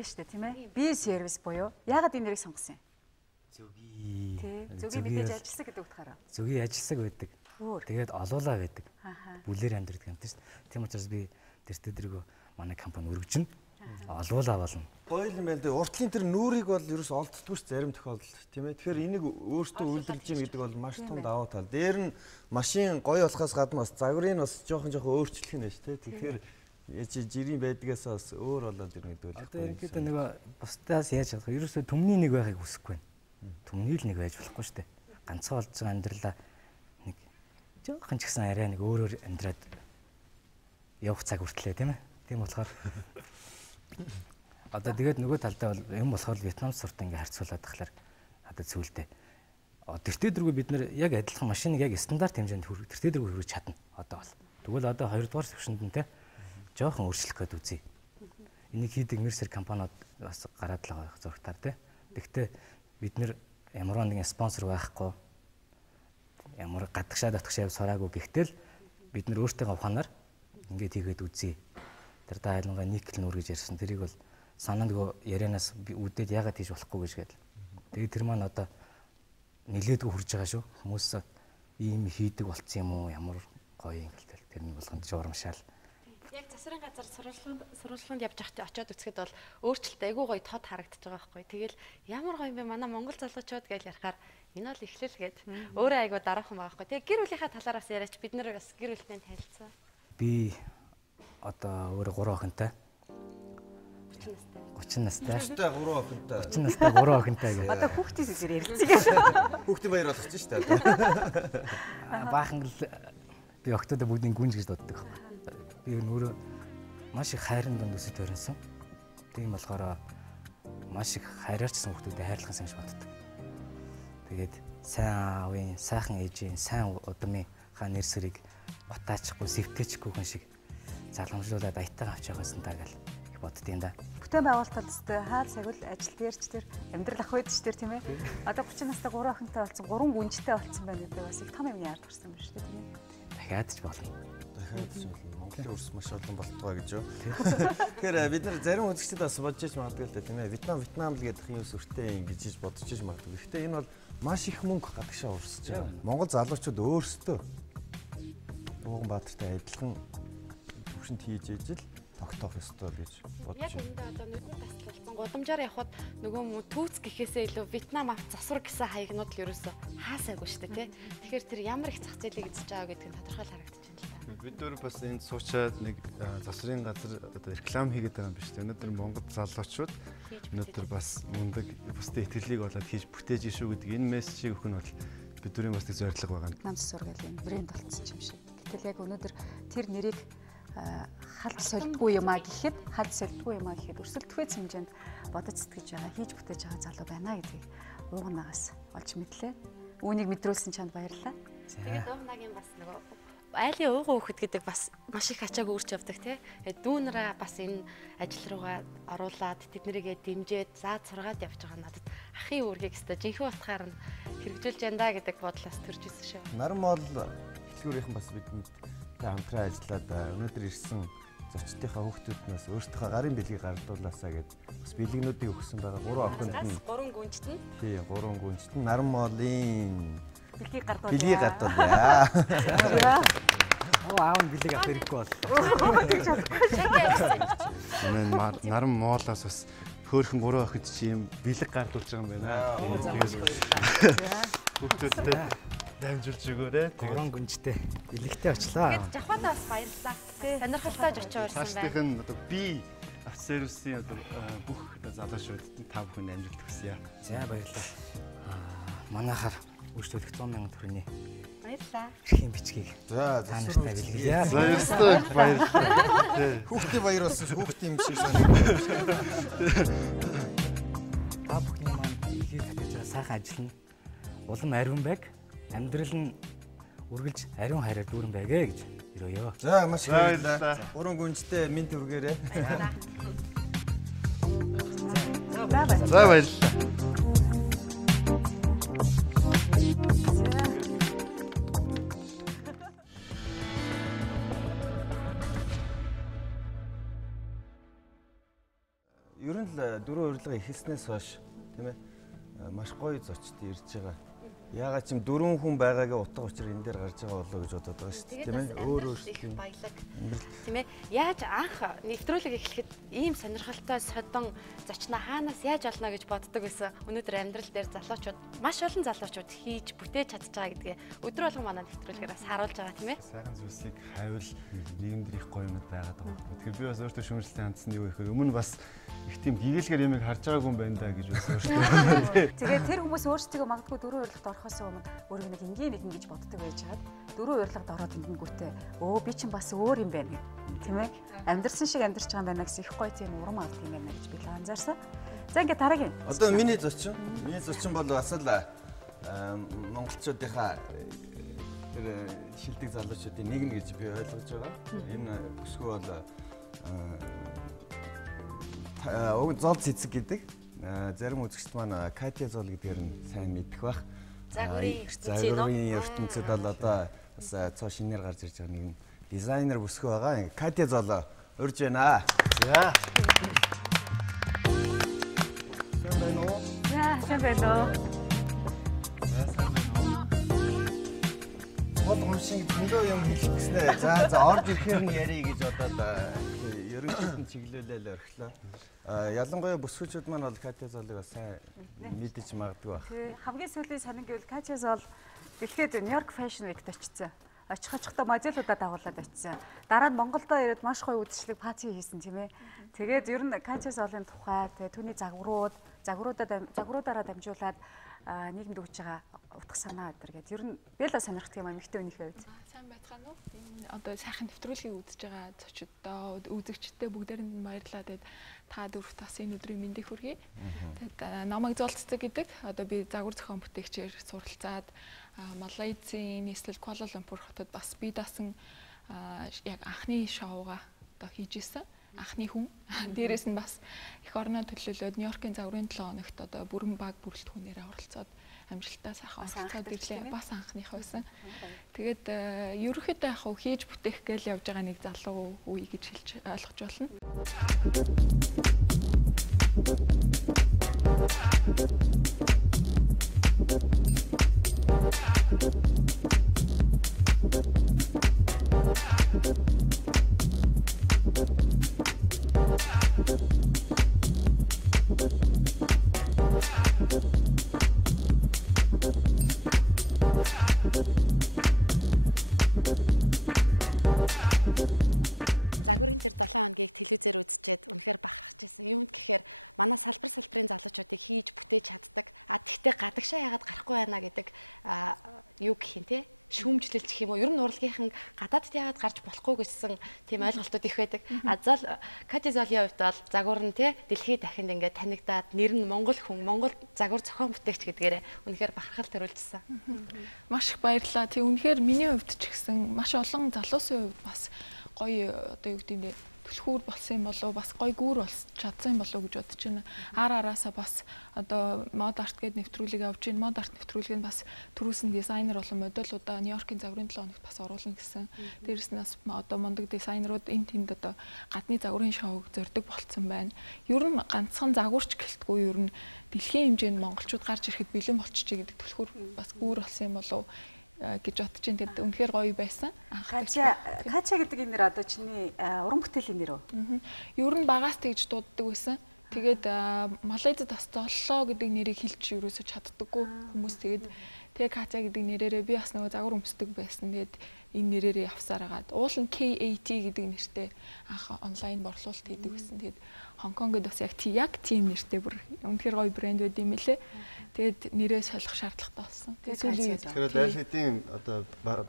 Штэ тийм ээ. Би сервис буюу яагаад энэ нэрийг сонгосон юм? Зөгийн. Тий. Зөгийн мэдээж ажилсаг гэдэг утгаараа. Зөгийн ажилсаг байдаг. Тэгээд олоолаа байдаг. Бүлээр амьдрдаг юм тийм. Тийм учраас би тэртээ манай компани өргөжнө. Олуулаа болно. Гоё юм байна. Уртлын тэр нүрийг бол ерөөс олддгүй ш зарим тохиолдолд тийм ээ. Тэгэхээр энийг өөртөө үйлдвэрлэж гин гэдэг бол маш том давуу тал. Дээр нь машин гоё болохоос гадна бас загварыг бас жоохон өөрчлөх нь ш тийм. Тэгэхээр жирийн байдгаас бас өөр болоод ирнэ гэдэг бол. Одоо ерөнхийдөө нөгөө бусдаас яаж чадах вэ? Ерөөсөө түмний нэг байхыг хүсэхгүй байна. Түмний л нэг байж болохгүй шүү дээ. Ганцхан болж байгаа амьдралаа нэг жоохон ч гэсэн арай нэг өөрөөр амьдраад явах цаг хүртлээ тийм ээ. Тийм болохоор одоо тэгээд нөгөө талдаа бол юм болохоор Вьетнам сурт ингээ харьцуулаад тахлаар одоо зөвлөдөө. Тэртээ дэргүй бид нэр яг адилхан машиныг яг стандарт хэмжээнд тэртээ дэргүй хүргэж чадна. Одоо бол. Тэгвэл одоо 2 дугаар төвшөнд нь те жоохон өөрчлөх гээд үзье. Энийг хийдэг Mercer компаниуд бас гараад л байгаа зургатаар те. Тэгтээ бид нэр ямар нэгэн спонсор байхгүй ямар гадагшаа татгшаа сураагүй гэхдээ л бид нэр өөртөө ухаанаар ингээд хийгээд үзье. Тэр дайлангаа никл нүр гэж ярьсан. Тэрийг бол санаа нөгөө ярианаас би үдээд яагаад хийж болохгүй гэж гээд. Тэгээд тэр маань одоо нилээдгүй хурж байгаа шүү. Хүмүүс ийм хийдэг болцсон юм уу? Ямар гоё юм гэлтэй. Тэрний болгонд жуурамшаал. Яг засрын газар сурвалжлаланд явж байхдаа очиод үзэхэд бол өөрчлөлт айгүй гоё тод харагдаж байгаа байхгүй. Тэгэл ямар гоё юм бэ манай монгол залуучууд гэж ярихаар энэ бол эхлэл гээд өөрөө айгүй дараахан байгаа байхгүй. Тэгээ гэр бүлийнхаа талаараас яриач бид нэр бас гэр бүлтэй танилцсан. Би одоо өөрөө 3 охинтой. 30 настай. 30 настай 3 охинтой. 30 настай 3 охинтой гэх. Одоо хүүхдийн зүйлээр ярилцгаа. Хүүхдийн баяр болгож шүү дээ. Баахан л би октодоо бүгдийн гүнж гэж дууддаг. Би өөрөө маш их хайрын дунд өсөж төрөнсөн. Тийм болохоор маш их хайраарчсан хүүхдүүдэд хайрлахын санаж боддог. Тэгээд сайн аавын, сайхан ээжийн, сайн удмын хаан нэрсэрийг утаачгүй, сэвтээчгүй хүн шиг залгамжлуулаад аятайгаа авч байгаасан таа гэл их боддгийн да. Бүтээн байгуулалтад өстэй хаал сагвал ажил дээрч тэр амьдрал ах байдаг ч тэр тийм ээ. Одоо 30 настай 3 охинтой болсон, 3 гүнжтэй болсон байна гэдэг бас их том юмны ард гарсан байна шүү дээ тийм ээ. Дахиад ч болно. Дахиад ч болно. Монголын өрс маш олон болтугай гэж юу. Тэгэхээр бид нар зарим үзэгчид бас бодож иж магадгүй л дээ тийм ээ. Вьетнам л гэдэг юм сүртэй ингэж иж бодож иж магадгүй. Гэхдээ энэ бол маш их мөнгө гадагшаа урсж байгаа. Монгол залуучууд өөрсдөө Ууганбаатартай адилхан төвшөнд хийж ижил тогтоох ёстой гэж бодож байна. Яг үүндээ одоо нүдний таслалсан гудамжаар явхад нөгөө мөн түүц гэхээсээ илүү Вьетнам авт засвар гэсэн хаягнууд л ерөөсөө хаасаагүй шүү дээ тий. Тэгэхээр тэр ямар их зах зээлийг эзэж байгаа гэдэг нь тодорхой харагдаж байна л да. Бид өөр бас энд суучаад нэг засварын газар одоо реклам хийгээд байгаа юм биш үү? Өнөөдөр Монгол залуучууд өнөөдөр бас мундаг бусдын итгэлийг болоод хийж бүтээж ишүү гэдэг энэ мессежийг өгөх нь бол бидний бас нэг зорилго байгаа. Нам засвар гэдэг юм брэнд болцсон юм шиг. Гэтэл яг өнөөдөр тэр нэрийг халд солидгүй юм а гэхэд өрсөлдөхөөс хэмжээнд бодож сэтгэж байгаа, хийж бүтээж байгаа залуу байна гэдгийг ууганагаас олж мэдлээ. Үүнийг мэдрүүлсэн чанд баярлалаа. Тэгээд ууганагийн бас нөгөө айлын ууган хөөхд гэдэг бас маш их ачааг өөрч явдаг тий. Дүүнэрээ бас энэ ажил руугаа оруулаад тэднэрийгээ дэмжиж заад сургаад явж байгаа надад ахын үүргийг өстой жинхэнэ утгаар нь хэрэгжүүлж янда гэдэг бодлоос төрж ирсэн шүү. Наран мол хэлгүүрийнхэн бас бидэнд хамтран ажиллаад өнөөдөр ирсэн зочдынхаа хүүхдүүднээс өөрсдийнхөө гарын бэлгийг гардуулаасаа гэж бас бэлгнүүдийг өгсөн байгаа. 3 охинд нь 3 гүнжт нь. Тий, 3 гүнжт нь наран молын Бэлгийг гардуулъя. бэлгийг гардуулъя. Аав нь бэлэг авах хэрэггүй бол. Наран моолоос бас хөөхөн 3 охид чи юм бэлэг гардуулж байгаа юм байна. Хүүхдүүдтэй дамжуулж өгөөрэй. 3 гүнжтэй бэлэгтэй очлоо. Тэгээд Жавхандаа бас баярлалаа. Сонирхолтой очиж ирсэн байна. Цаашдын одоо би автосервисийн одоо бүх залуучуудад та бүхэнд амжилт хүсье. За баярлалаа. Манайхаар өөрчлөлт 100 мянган төгрөгийн Баярлалаа. эрхийн бичгийг За та нартай бэлгэлье. За ёстой баярлалаа. Хүүхдийн баяр болсон хүүхдийн юм шиг санагдав. Та бүхний маань хийх гэж байгаа сайхан ажил нь улам ариун байг. Амьдрал нь үргэлж ариун хайраар дүүрэн байгээ гэж өрөөё. За маш их баярлалаа. 3 гүнжтэй минь төргээрээ. За баярлалаа. Ер нь л дөрөв урилга эхэлснээс хойш тийм ээ маш гоё зочд ирж байгаа. Ягаад ч юм 4 хүн байгаагаа утга учир энэ дээр гарч байгаа болоо гэж бодоод байгаа шүү дээ. Тийм ээ. Өөр их баялаг. Тийм ээ. Яаж анх нэвтрүүлэг эхлэхэд ийм сонирхолтой содон зочноо хаанаас яаж олно гэж боддог байсан. Өнөөдөр амьдрал дээр залуучууд маш олон залуучууд хийж бүтээж чадж байгаа гэдгээ өдөр болгон манай нэвтрүүлгээс харуулж байгаа тийм ээ. Сайхан зүйлсийг хайвал нийгэмд их гоё юмуд байгаад байгаа. Тэгэхээр би бас өөртөө шүүмжлэлтэй хандсан юу гэхээр өмнө бас их тийм гэгээлгээр юмыг харж байгаагүй юм байна да гэж бас өөртөө. Тэгээд тэр хүмүүс өөрсдөө магадгүй дөрөв урилгад орохоос өмнө өөрийг нэг ингийн нэг ингэж боддог байж хаад дөрөв урилгад ороод ингэнгүүтээ өө би чинь бас өөр юм байна тийм ээ. Амьдэрсэн шиг амьдарч байгаа юм байна гэсэн их гоё тийм урам авдаг юм байна гэж би л анзаарсан. За ингээд дараагийн. Одоо миний зочин бол бас л монголчуудынхаа тэр шилдэг залуучуудын нэг нь гэж би ойлгож байгаа. Энэ бүсгүй бол зол цэцэг гэдэг. Зарим үзэгчд маань Катя зол гэдгээр нь сайн мэдэх бах. Загварын ертөнцид бол одоо бас цоо шинээр гарч ирж байгаа нэг дизайнер бүсгүй байгаа. Катя зол урьж байна. За. Сайн байна уу? Сайн байна уу? Гол шиг зөндөө юм хэлэх гэснээр за орж ирэхээр нь ярих гэж бодоод ерөнхийдөө чиглүүлэл орхилоо. Ялангуяа бүсгүйчүүд маань бол Катя золыг бас сайн мэдэж магадгүй байна. Хамгийн сүүлийн сонин гэвэл Катя зол дэлхийд Нью-Йорк Fashion Week-д очсон. Очихдоо моделуудаа дагуулад очсон. Дараа нь Монголдо ирээд маш гоё үдшилэг пати хийсэн тийм ээ. Тэгээд ер нь Катя золын тухай түүний загваруудаараа дамжуулаад нийгэмд өгч байгаа утга санаа өдр гэдэг. Ер нь би л сонирхдаг юм эмэгтэй өнийхөө үед. Сайн байцгаана уу? Энэ одоо сайхан нэвтрүүлгийг үзэж байгаа зочдоо, үзэгчдээ бүгдээрэнд нь баярлалаа. Тэгээд та дөрөвт бас энэ өдрийн мэндийг хүргэе. Тэгээд намайг Золццэг гэдэг. Одоо би загвар зохион бүтээгчээр суралцаад Малайзийн эсвэл Куала Лумпур хотод бас би даасан яг анхны шоуга одоо хийж исэн. Анхны хүн. Дээрээс нь бас эх орноо төлөөлөөд Нью-Йоркийн загварын 7 хоногт одоо бүрэн баг бүрэлдэхүүнээрээ оролцоод амжилттай сайхан оролцоод ирлээ. Бас анхных байсан. Тэгээд ерөнхийдөө яг хийж бүтээх гээл явж байгаа нэг залуу үе гэж хэлж ойлгож болно.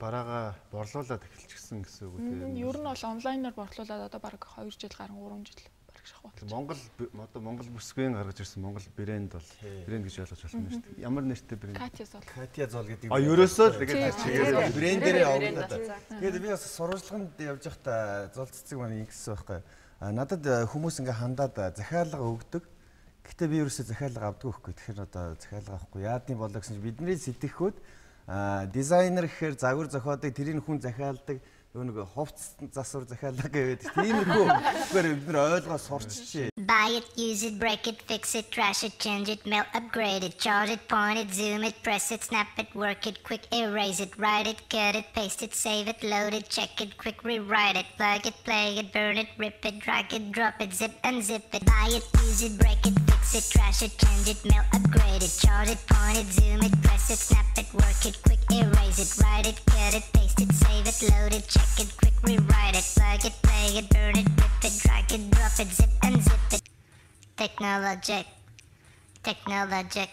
Бараага борлуулаад эхэлчихсэн гэсэн үг үү? Ер нь бол онлайнаар борлуулаад одоо бараг 2 жил гарan 3 жил бараг шахуулж. Монгол бүсгүйн гаргаж ирсэн Монгол брэнд бол брэнд гэж ойлгож байна шүү дээ. Ямар нэртэй брэнд? Катя зол гэдэг. Ерөөсөө л тэгээд чигээр брэндээрээ оглоод. Тэгээд би бас сурвалжлаганд явж байхдаа зол цэцэг маань ингэсэн байхгүй. Надад хүмүүс ингээ хандаад захиалга өгдөг. Гэхдээ би ерөөсөө захиалга авдаггүй байхгүй. Тэгэхээр одоо захиалга авахгүй. Яадны болоо гэсэн чинь бидний сэтгэхүйд дизайнер гэхээр загвар зохиодог, тэрийг хүн захиалдаг, нэг хувцас засвар захиалга гэдэг. Тиймэрхүү зүгээр бид нар ойлгоо сурчиж. Buy it, use it, break it, fix it, trash it, change it, mail, upgrade it, charge it, point it, zoom it, press it, snap it, work it, quick erase it, write it, cut it, paste it, save it, load it, check it, quick rewrite it, plug it, play it, burn it, rip it, drag it, drop it, zip unzip it. Buy it, use it, break it, fix it, trash it, change it, mail, upgrade it, charge it, point it, zoom it, press it, snap it, work it, quick erase it, write it, cut it, paste it, save it, load it, check it, quick rewrite it, plug it, play it, burn it, rip it, drag it, drop it, zip unzip it. Technologic, technologic.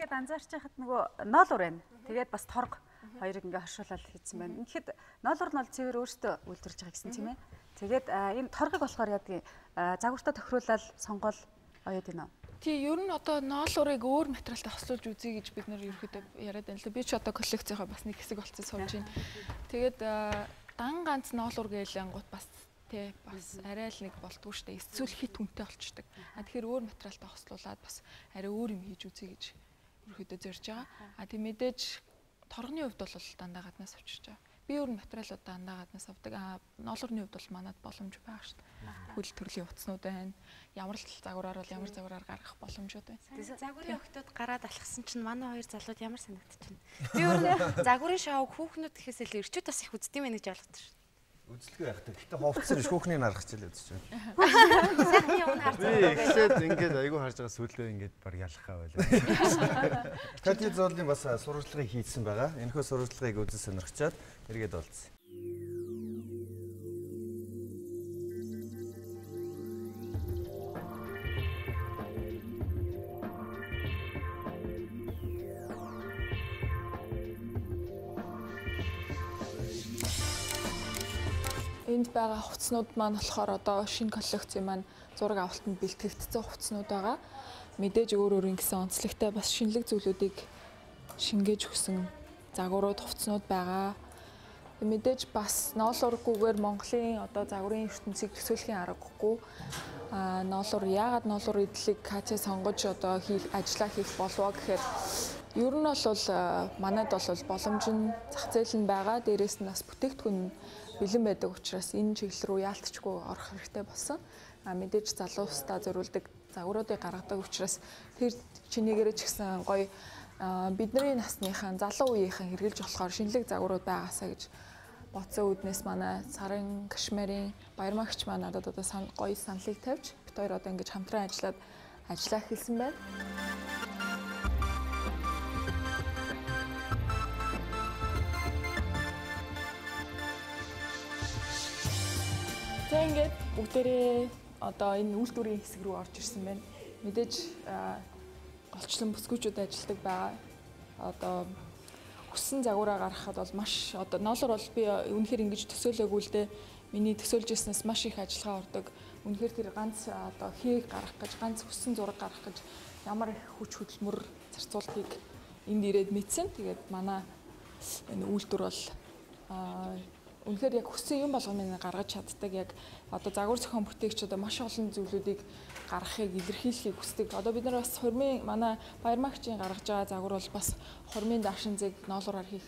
ингээд анзаарч байхад нөгөө ноолур байна. Тэгээд бас торг хоёрыг ингээд хоршуулаад хийсэн байна. Тэгэхэд ноолур нь бол цэвэр өөртөө үйлдвэрж байгаа гэсэн тийм ээ. Тэгээд энэ торгыг болохоор яадаг загвартаа тохируулаад сонгол оёд гинэ. Тий, ер нь одоо ноолурыг өөр материалтай хослуулж үзье гэж бид нэр ерөөхдөө яриад байна л да. Би ч одоо коллекцийнхаа бас нэг хэсэг болцсон сууж байна. Тэгээд дан ганц ноолур гэлэнгууд бас тий бас арай л нэг болдгоо штэ. Эсвэл хит хүнтэй болчдөг. Тэгэхээр өөр материалтай хослуулаад бас арай өөр юм хийж үзье гэж ерөөхдөө зорж байгаа. Тийм мэдээж торгоны хувьд бол дандаа гаднаас авчирч байгаа. Би өөр материалууд дандаа гаднаас авдаг. Ноолурны хувьд бол манад боломж байгаа шүү дээ. Хөл төрлийн утаснууд байна. Ямар л загвараар бол ямар загвараар гаргах боломжууд байна. Загварын өгтөд гараад алхсан чинь манай хоёр залууд ямар санагдчих вэ? Би өөр загварын шоуг хүүхнүүд гэхээс илүү эрчүүд бас их үздэм байх гэж ойлгодог шүү. Үзэлгүй байхтай. Гэтэ ховцсон шүүхнийг харах хичээл үзэж байна. Сайхны өмнө харж байгаа. Би ихлээд ингээд айгүй харж байгаа сүүлдээ ингээд баг ялахаа байлаа. Кати зоолын бас сурвалжлагыг хийсэн байгаа. Энэхүү сурвалжлагыг үзэн сонирхчаад эргээд болцсон. Энд байгаа хувцснууд маань болохоор одоо шинэ коллекцийн маань зураг авалтанд бэлтгэгдсэн хувцснууд байгаа. Мэдээж өөр өөр ингэсэн онцлогтой бас шинэлэг зүйлүүдийг шингээж өгсөн загварууд хувцснууд байгаа. Мэдээж бас ноолуургүйгээр Монголын одоо загварын ертөнцийг төсөөлхийн аргагүй. Ноолуур яагаад ноолуур эдлийг Катя сонгож одоо ажиллаа хийх болов гэхээр ер нь бол манайд бол боломж нь зах зээл нь байгаа. Дээрээс нь бас бүтээгдэхүүн бэлэн байдаг учраас энэ чиглэл рүү яалтчгүй орох хэрэгтэй болсон. Мэдээж залуустаа зориулдаг загваруудыг гаргадаг учраас тэр чинийгээрээ ч гэсэн гоё бидний насныхаа залуу үеийнхэн хэрэгжилж болохоор шинэлэг загварууд байгаасаа гэж бодсон үднээс манай Сарын Кашмирын Баярмагч маань надад одоо гоё саналыг тавьж бид хоёр одоо ингэж хамтран ажиллаа эхэлсэн байна. За ингээд бүгдээрээ одоо энэ үйлдвэрийн хэсэг рүү орж ирсэн байна. Мэдээж голчлон бүсгүүчүүд ажилладаг байгаа. Одоо хүссэн загвараа гаргахад бол маш одоо ноолор бол би үнэхээр ингэж төсөөлөөгүй л дээ. Миний төсөөлж ирснээс маш их ажиллагаа ордог. Үнэхээр тэр ганц одоо хээг гаргах гэж, ганц хүссэн зураг гаргах гэж ямар их хүч хөдөлмөр зарцуултыг энд ирээд мэдсэн. Тэгээд манай энэ үйлдвэр бол үнэхээр яг хүссэн юм болгоныг гаргаж чаддаг. Яг одоо загвар зохион бүтээгч одоо маш олон зүйлүүдийг гаргахыг илэрхийлэхийг хүсдэг. Одоо бид нар бас хурмын манай Баярмагчийн гаргаж байгаа загвар бол бас хурмын даашин зэг ноолуураар хийх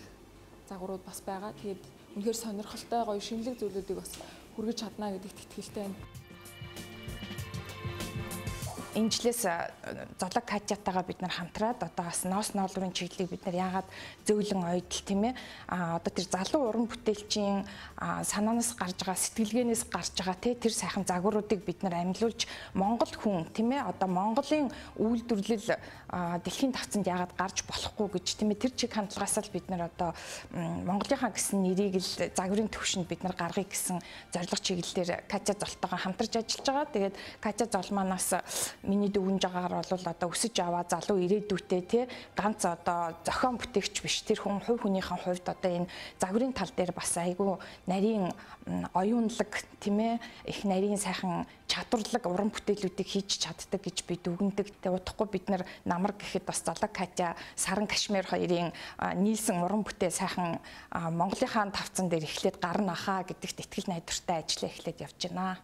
загварууд бас байгаа. Тэгээд үнэхээр сонирхолтой гоё шинэлэг зүйлүүдийг бас хүргэж чадна гэдэгт итгэлтэй байна. Энэ жилээс золог Катятайгаа бид нар хамтраад одоо бас ноос ноолуурын чиглэлийг бид нар яагаад зөөлөн ойдл тийм ээ одоо тэр залуу уран бүтээлчийн санаанаас гарч байгаа сэтгэлгээнээс гарч байгаа тэр сайхан загваруудыг бид нар амьлуулж Монгол хүн тийм ээ одоо Монголын үйлдвэрлэл дэлхийн тавцанд яагаад гарч болохгүй гэж тийм ээ тэр чиг хандлагаас л бид нар одоо Монголынхаа гэсэн нэрийг л загварын төвшөнд бид нар гаргая гэсэн зорилго чиглэлээр Катя Золтойгоо хамтарч ажиллаж байгаа. Тэгээд Катя Зол манаас миний дүгнж байгаагаар бол одоо өсөж аваа залуу ирээдүйтэй тий ганц одоо зохион бүтээгч биш тэр хүн хувь хүнийхэн хувьд одоо энэ загварын тал дээр бас айгүй нарийн оюунлаг тийм ээ их нарийн сайхан чадварлаг уран бүтээлүүдийг хийж чаддаг гэж би дүгнэдэг. Тэгээ удахгүй бид нар намар гэхэд бас золог Катя Саран Кашмир хоёрын нийлсэн уран бүтээл сайхан Монголынхаа тавцан дээр эхлээд гарна хаа гэдэгт итгэл найдвартай ажиллаа эхлээд явж байна.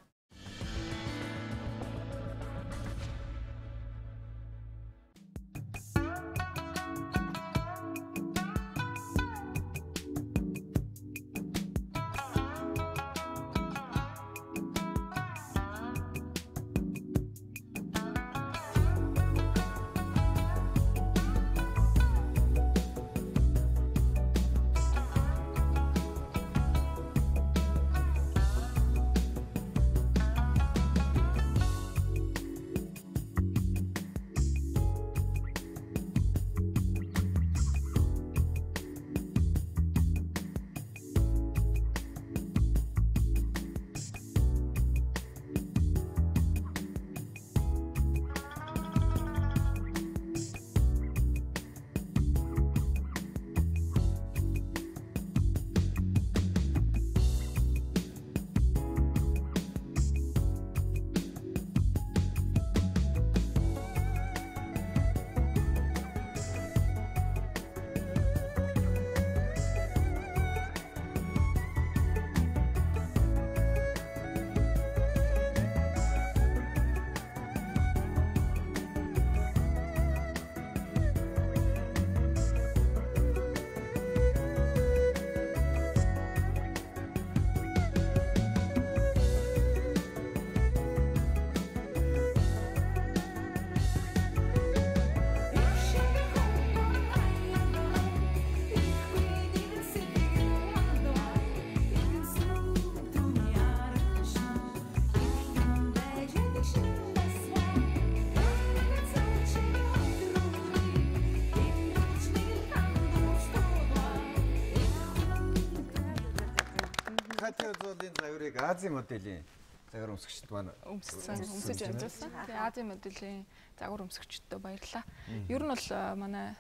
Тэгэхээр зөв энэ загварыг Азийн моделийн загвар өмсгчд маань өмсөж ажилласан. Тэгээ Азийн моделийн загвар өмсгчдтэй баярлалаа. Ер нь бол манай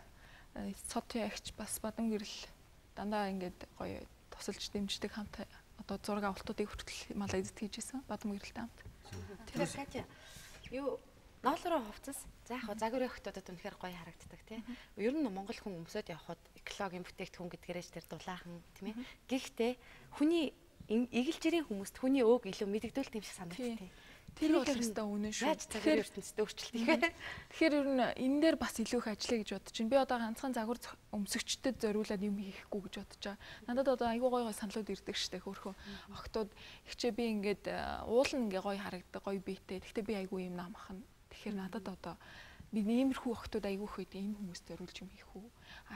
цот ягч бас бадам гэрэл дандаа ингээд гоё тусалж дэмждэг хамт одоо зураг авалтуудыг хүртэл малаа эзэд хийжсэн бадам гэрэлтэй хамт. Тэгэхээр Катя юу ноолроо хувцас за яг загварын хотодод үнэхээр гоё харагддаг тийм. Ер нь Монгол хүн өмсөд явхад экологийн бүтээгдэхүүн гэдгээрээс тэр дулаахан тийм ээ. Гэхдээ хүний эгэлжирийн хүмүүст хүний өөг илүү мэдэгдүүлт юм шиг санагддаг тийм. Тэр бол өстой үнэн шүү. Яаж цагаар ертөнцид өөрчлөлт хийхээр. Тэгэхээр ер нь энэ дээр бас илүү их ажиллая гэж бодож байна. Би одоо ганцхан загвар өмсөгчдөд зориулаад юм хийхгүй гэж бодож байгаа. Надад одоо айгүй гоё саналууд ирдэг штэ хөөхөө. Охтууд ихчээ би ингээд уул нь ингээ гоё харагдаг, гоё биетэй. Гэхдээ би айгүй юм наамхан. Тэгэхээр надад одоо би иймэрхүү охтууд айгүй хэд энэ хүмүүст зориулж юм хийх үү?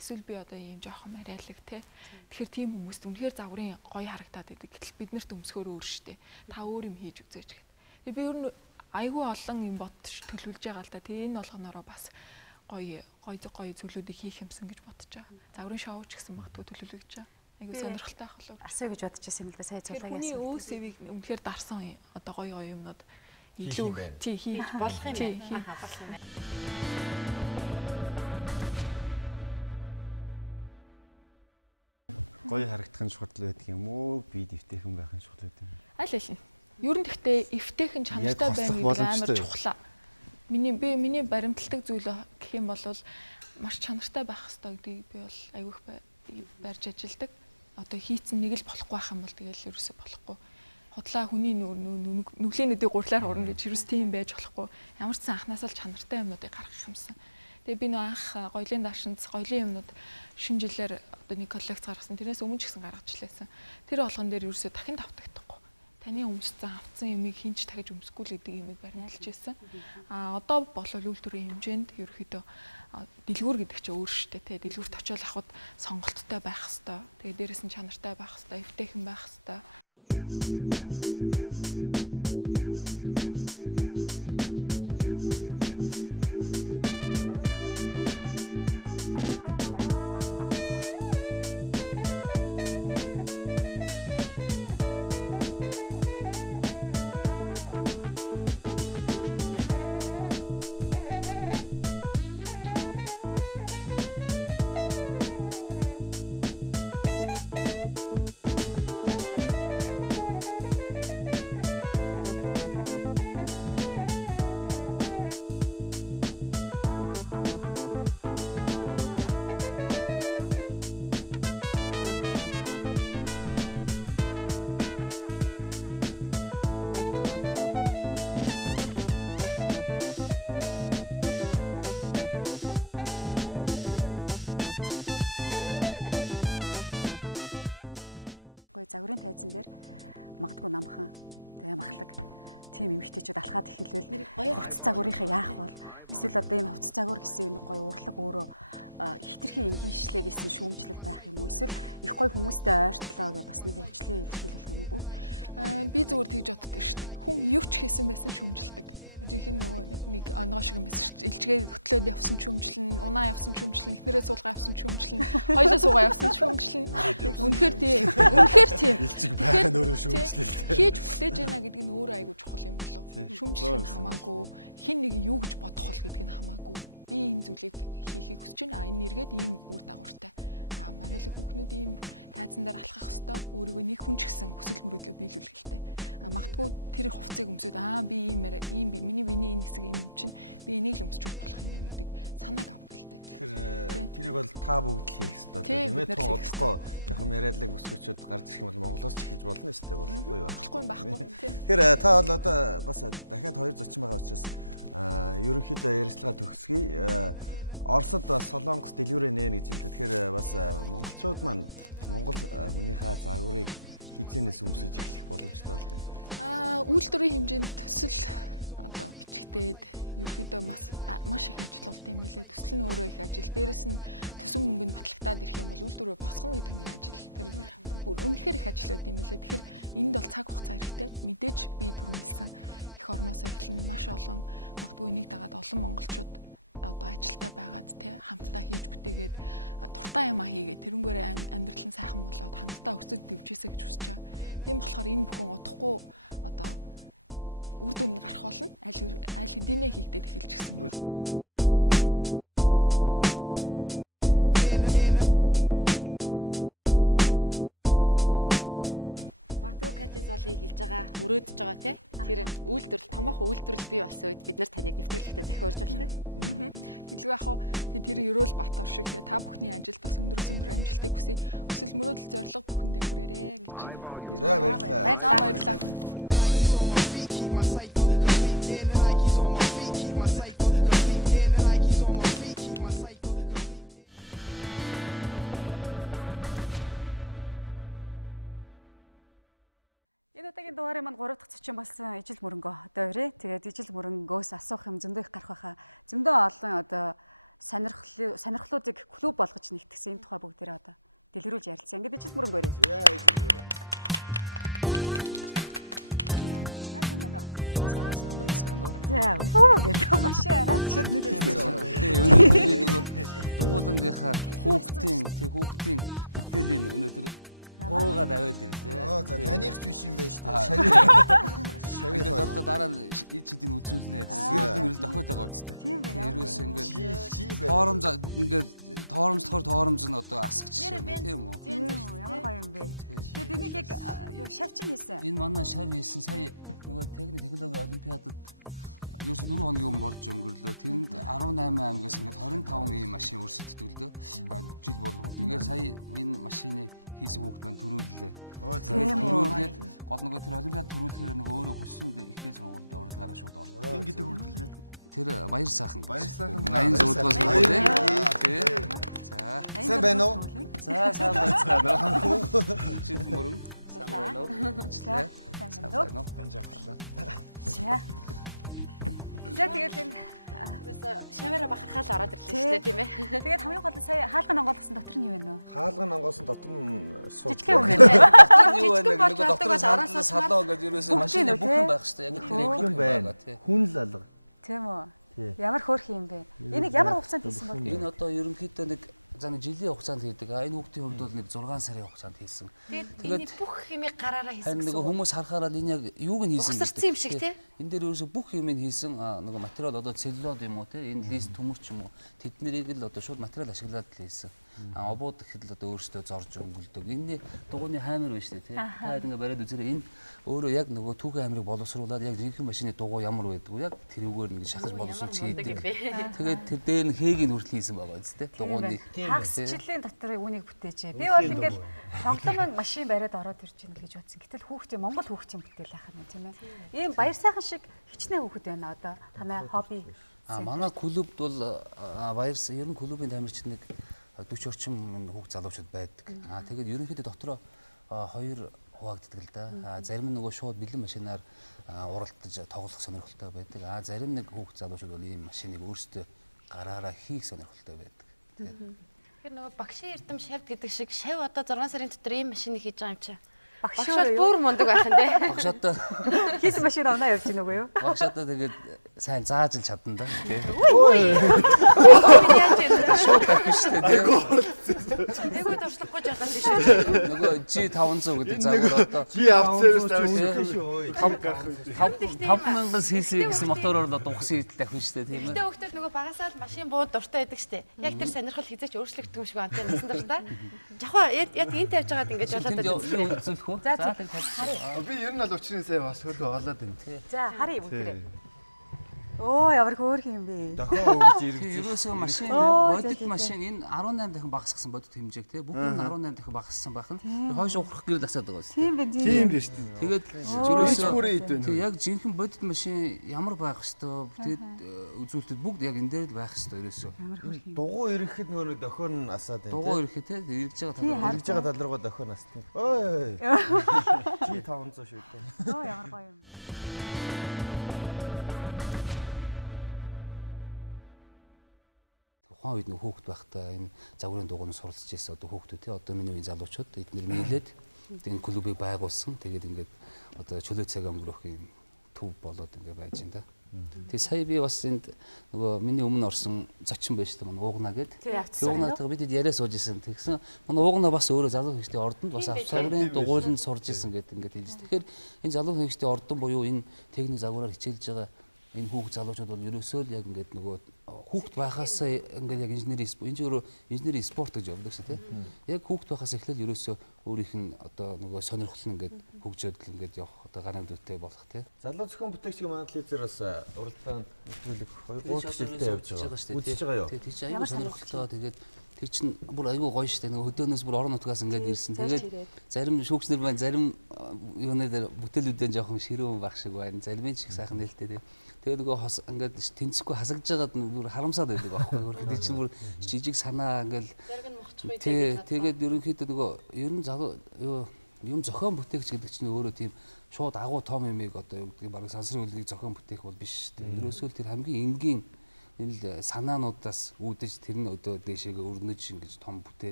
Эсвэл би одоо ийм жоохон мариалаг те. Тэгэхээр тийм хүмүүст үнэхээр загварын гоё харагдаад байдаг. Гэтэл биднэрт өмсгөөр өөр штэ. Та өөр юм хийж үзээч гэдэг. Би ер нь айгүй олон юм бодож төлөвлөж байгаа л да. Тэгээ энэ болгоноороо бас гоё зүйлүүдийг хийх юмсан гэж бодож байгаа. Загварын шоу ч гэсэн магадгүй төлөвлөж байгаа. Айгүй сонирхолтой ах болов. Асуу гэж бодож байсан юм л да. Сая цуглааг яасан. Хүний өөс эвийг үнэхээр дарсан одоо гоё юмнууд илүү тий хийж болох юм байна. Болох юм байна.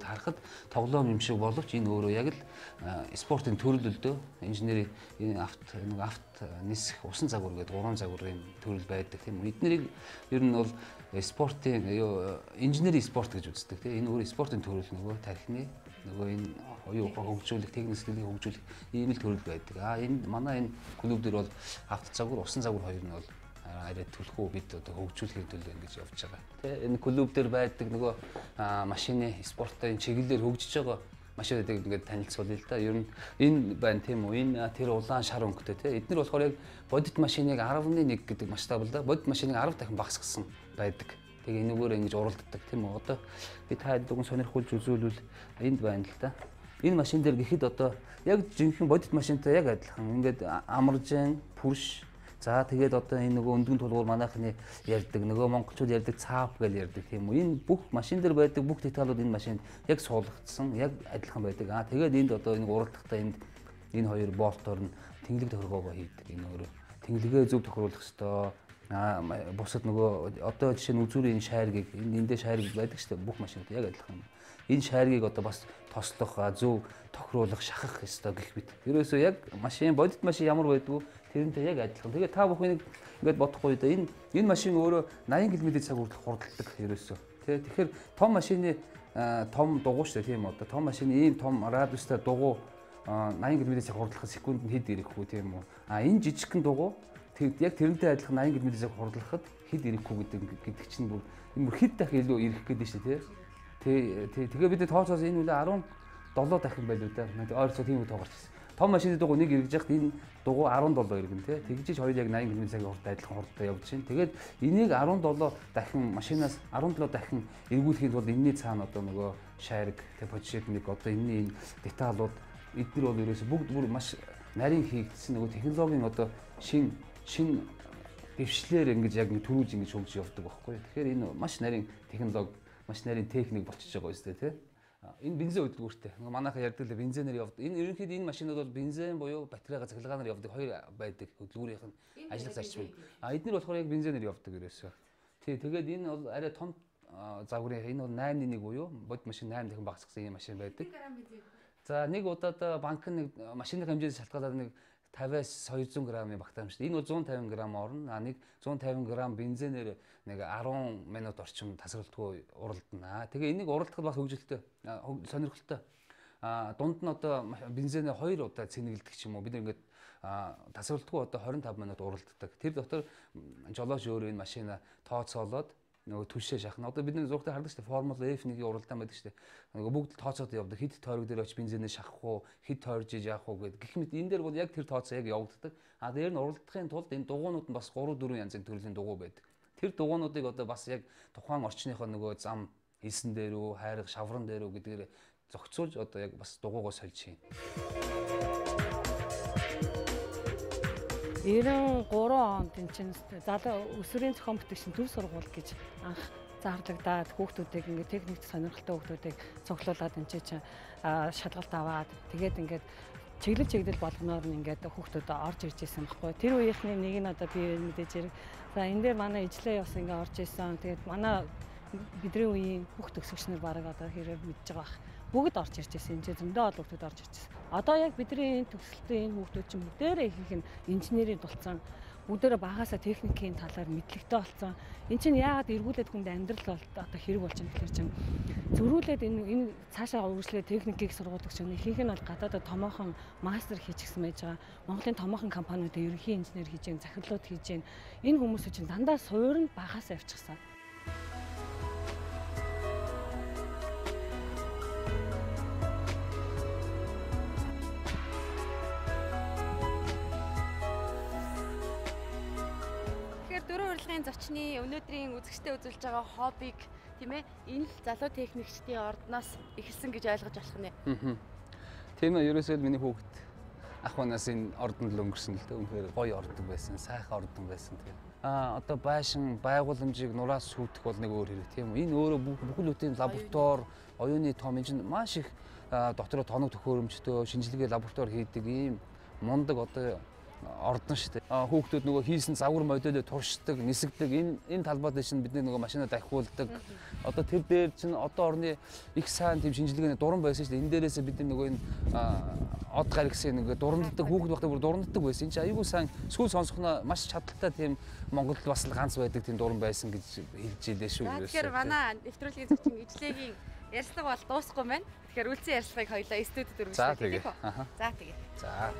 Харахад тоглоом юм шиг боловч энэ өөрөө яг л спортын төрөл инженери авт нисэх усан загвар гэдэг 3 загварын төрөл байдаг тийм үү. Эднэрийг ер нь бол спортын инженери спорт гэж үздэг тийм. Энэ өөрөө спортын төрөл нөгөө тархины нөгөө энэ оюутан хөгжүүлэх, техник скиллийг хөгжүүлэх ийм л төрөл байдаг. Энэ манай энэ клуб дээр бол авт загвар, усан загвар хоёр нь бол арай төлхөө бид одоо хөгжүүлэхийн төлөө ингэж явж байгаа. Тэ энэ клуб дээр байдаг нөгөө машины спортын чиглэлээр хөгжиж байгаа машинуудыг ингээд танилцуулъя л да. Ер нь энэ байна тийм үү? Энэ тэр улаан шар өнгөтэй тий. Эдгээр болохоор яг бодит машиныг 10.1 гэдэг масштаб л да. Бодит машиныг 10 дахин багасгасан байдаг. Тэгээ энэгээр ингэж уралддаг тийм үү? Одоо би та дүгэн сонирхуулж үзүүлвэл энд байна л да. Энэ машин дээр гэхэд одоо яг жинхэнэ бодит машинтай яг адилхан ингээд амаржин, пүш. За тэгээд одоо энэ нөгөө өндгөн тулгуур манайхны ярьдаг нөгөө монголчууд ярьдаг цаап гэж ярьдаг тийм үү. Энэ бүх машин дээр байдаг бүх деталууд энэ машинд яг суулгагдсан, яг адилхан байдаг. Тэгээд энд одоо энэ уралдахдаа энэ хоёр болтоор нь тэнглэг тохиргоогоо хийдэг. Энэ өөрөө тэнглэгээ зөв тохируулах ёстой. Бусад нөгөө одоо жишээ нь үзүүрийн шайргийг эндээ шайрыг байдаг шүү дээ. Бүх машинууд яг адилхан. Энэ шайргийг одоо бас тослох, зөв тохируулах, шахах ёстой гэх мэт. Ерөөсөө яг машин бодит машин ямар байдгүй тэрнтэй яг адилхан. Тэгээ та бүхнийг ингээд бодохгүй да энэ машин өөрөө 80 км/цаг хүртэл хурдладаг ерөөсөө. Тэгэхээр том машины том дугуй шүү дээ тийм үү. Одоо том машины ийм том радиустай дугуй 80 км/цаг хурдлахад секундэд хэд ирэхгүй тийм үү. Энэ жижигхэн дугуй яг тэрнтэй адилхан 80 км/цаг хурдлахад хэд ирэхгүй гэдэг чинь бүр энэ бүр хэд дахин илүү ирэх гэдэг шүү дээ тийм. Тэгээ бид тооцоос энэ үлээ 17 дахин байлуу да. Ойрцоо тийм үг тоогарч ирсэн. Том машины дугуй нэг эргэж яхад энэ дугуй 17 иргэн тий. Тэгжиж хоёр яг 80 км/цаг хурдтай адилхан хурдтай явж байна. Тэгээд энийг 17 дахин машинаас 17 дахин эргүүлэхэд бол энэний цаана одоо нөгөө шайраг тий позишник одоо энэний энэ деталууд эдгээр бол ерөөсө бүгд бүр маш нарийн хийгдсэн нөгөө технологийн одоо шин дэвшлэр ингэж яг төрүүлж ингэж хөгжиж явдаг байхгүй. Тэгэхээр энэ маш нарийн технологи, маш нарийн техник болчихж байгаа үстэй тий. Энэ бензин хөдөлгөөртэй. Манайхаа ярьдаг л бензинээр явдаг. Энэ ерөнхийдөө энэ машинууд бол бензин буюу батарейга цахилгаанаар явдаг хоёр байдаг хөдөлгөөрийнх нь ажиллах зарчим. Эдгээр болохоор яг бензинээр явдаг ерөөсөө. Тэгээд энэ бол арай том загварын энэ бол 8.1 буюу бодит машин 8 дахин багасгасан юм машин байдаг. За нэг удаад банк нэг машины хэмжээс шалтгаалаад нэг 50-аас 200 г-ийн багтаамжтай. Энэ бол 150 г орно. Нэг 150 г бензинээр нэг 10 минут орчим тасралтгүй уралдана. Тэгээ энийг уралдахад бас хөгжилтэй, сонирхолтой. Дунд нь одоо бензинээр 2 удаа цэнгэлдэг ч юм уу. Бид ингээд тасралтгүй одоо 25 минут уралддаг. Тэр дотор жолооч өөрөө энэ машина тооцоолоод нөгөө түлшээ шахна. Одоо бидний зургтаа хардаг шүү дээ. Формула F1-ийн уралдаан байдаг шүү дээ. Нөгөө бүгд тооцоод явдаг. Хэд тойрог дээр очиж бензинээ шахах уу, хэд тойрж яах уу гэдэг. Гэх мэт энэ дээр бол яг тэр тооцоо яг явагддаг. Дээр нь уралдахын тулд энэ дугуйнууд нь бас 3-4 янзын төрлийн дугуй байдаг. Тэр дугуйнуудыг одоо бас яг тухайн орчныхоо нөгөө зам хэлсэн дээр үү, хайрга шавран дээр үү гэдгээр зохицуулж одоо яг бас дугуйгоо сольж чинь. 93 онд энэ чинь залуу өсвөрийн зохион бүтээгчийн төв сургууль гэж анх зарлагдаад хүүхдүүдийг ингээд техникт сонирхолтой хүүхдүүдийг цуглуулад энэ чинь шалгалт аваад тэгээд ингээд чиглэл болгоноор нь ингээд хүүхдүүд орж ирж исэн баггүй. Тэр үеийнхний нэг нь одоо би мэдээж хэрэг. За энэ дээр манай ижлээ бас ингээд орж исэн. Тэгээд манай бидний үеийн хүүхд төгсөгчнөр бараг одоо хэрэг мэдж байгаа бах. Бүгд орж ирж байсан. Энд зөндөө олон хүүхдүүд орж ирж байсан. Одоо яг бидний энэ төгсөлтийн энэ хүүхдүүд чинь бүгдээрээ ихэнх нь инженерийн дулцсан, бүгдээрээ багаасаа техникийн талаар мэдлэгтэй болсон. Энд чинь яагаад эргүүлээд хүнд амьдрал одоо хэрэг болж байгаа гэхээр чинь зөрүүлээд энэ цаашаа үргэлжлээд техникийг сургуулдаг чинь ихэнх нь бол гадаадд томоохон мастер хийчихсэн байж байгаа. Монголын томоохон компаниудад ерөнхий инженер хийж гэн, захирлууд хийж гэн. Энэ хүмүүсүүд чинь дандаа суурь нь багаасаа явчихсан. Зочны өнөөдрийн үзэгчтэй үзүүлж байгаа хоббиг тийм ээ энэ л залуу техникчдийн ордноос эхэлсэн гэж ойлгож болох нэ. Тийм ээ ерөөсөө миний хүүхэд ах манаас энэ ордонд л өнгөрсөн л дээ. Үнэхээр гоё ордон байсан, сайхан ордон байсан тийм. одоо байшин байгууламжийг нураас шүүтэх бол нэг өөр хэрэг тийм үү. Энэ өөрөө бүхэл бүтэн лаборатори, оюуны том энэ чинь маш их дотроо тоног төхөөрөмжтэй шинжилгээ лаборатори хийдэг ийм мундаг одоо ордон шүү дээ. Хүүхдүүд нөгөө хийсэн загвар модельөө туршдаг, нисгдэг. Энэ талбайд чинь бидний нөгөө машинаа дахиулдаг. Одоо тэр дээр чинь одоо орны их сайн тийм шинжилгээний дуран байсан шүү дээ. Энэ дээрээсээ бидний нөгөө энэ од гар гэсэн нэг дуранддаг хүүхэд байхдаа бүр дуранддаг байсан. Энэ чинь айгүй сайн сүүл сонсохноо маш чадaltaй тийм Монголд бас л ганц байдаг тийм дуран байсан гэж хэлж илээ шүү. Тэгэхээр манай нэвтрүүлгийн зочин ижлэгийн ярилцлага бол дуусахгүй байна. Тэгэхээр үлцэн ярилцлагыг хоёлаа студид өргөжлөе. За тэгээ. За.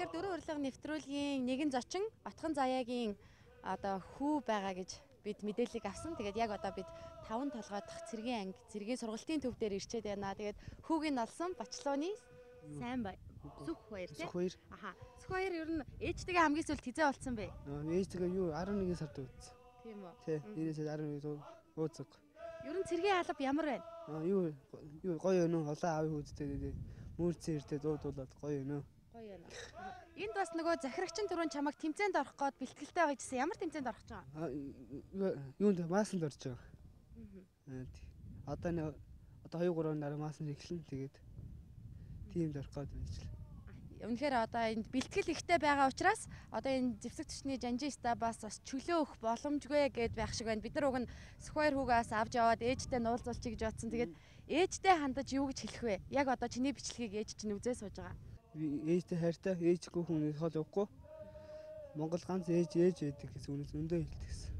Тэгэхээр дөрөв урилга нэвтрүүлгийн нэгэн зочин Отхон Заяагийн одоо хүү байгаа гэж бид мэдээллийг авсан. Тэгээд яг одоо бид 5 толгой дахь цэргийн анги, цэргийн сургалтын төв дээр ирчээд байна. Тэгээд хүүгийн олсон Бочлооны сайн бай. Сүх хоёр тийм. Аха. Сүх хоёр ер нь ээжтэйгээ хамгийн сүүлд хизээ болцсон бэ? Ээжтэйгээ юу 11 сард уудсан. Тийм үү? Тий. 9-11 уудсан. Ер нь цэргийн алба ямар байна? Юу гоё өнөө олон аавын хүүдтэй мөрцөн ирдээ дуудуулаад гоё өнөө. Гоё байна. Энд бас нөгөө захирагчин түрүүн чамайг тэмцээнд орох гээд бэлтгэлтэй байгаа гэсэн. Ямар тэмцээнд орох гэж байгаа? Юунд маасанд орж байгаа. Одоо 2-3 дараа маасанд эхлэн тэгээд тиймд орох гээд байж л. Үнэхээр одоо энд бэлтгэл ихтэй байгаа учраас одоо энэ зэвсэг төчний жанжиста бас чөлөө өгөх боломжгүй гэд байх шиг байна. Бид нар уг нь Сүхбаяр хүүгээс авч яваад ээжтэй нуулзуулчих гэж бодсон. Тэгээд ээжтэй хандаж юу гэж хэлэх вэ? Яг одоо чиний бичлэгийг ээж чинь үзээ сууж байгаа. Ээжтэй хайртай, ээжгүй хүн хол өгөхгүй. Монгол ганц ээж байдаг гэсэн үнэс өндөө хэлдэг гэсэн.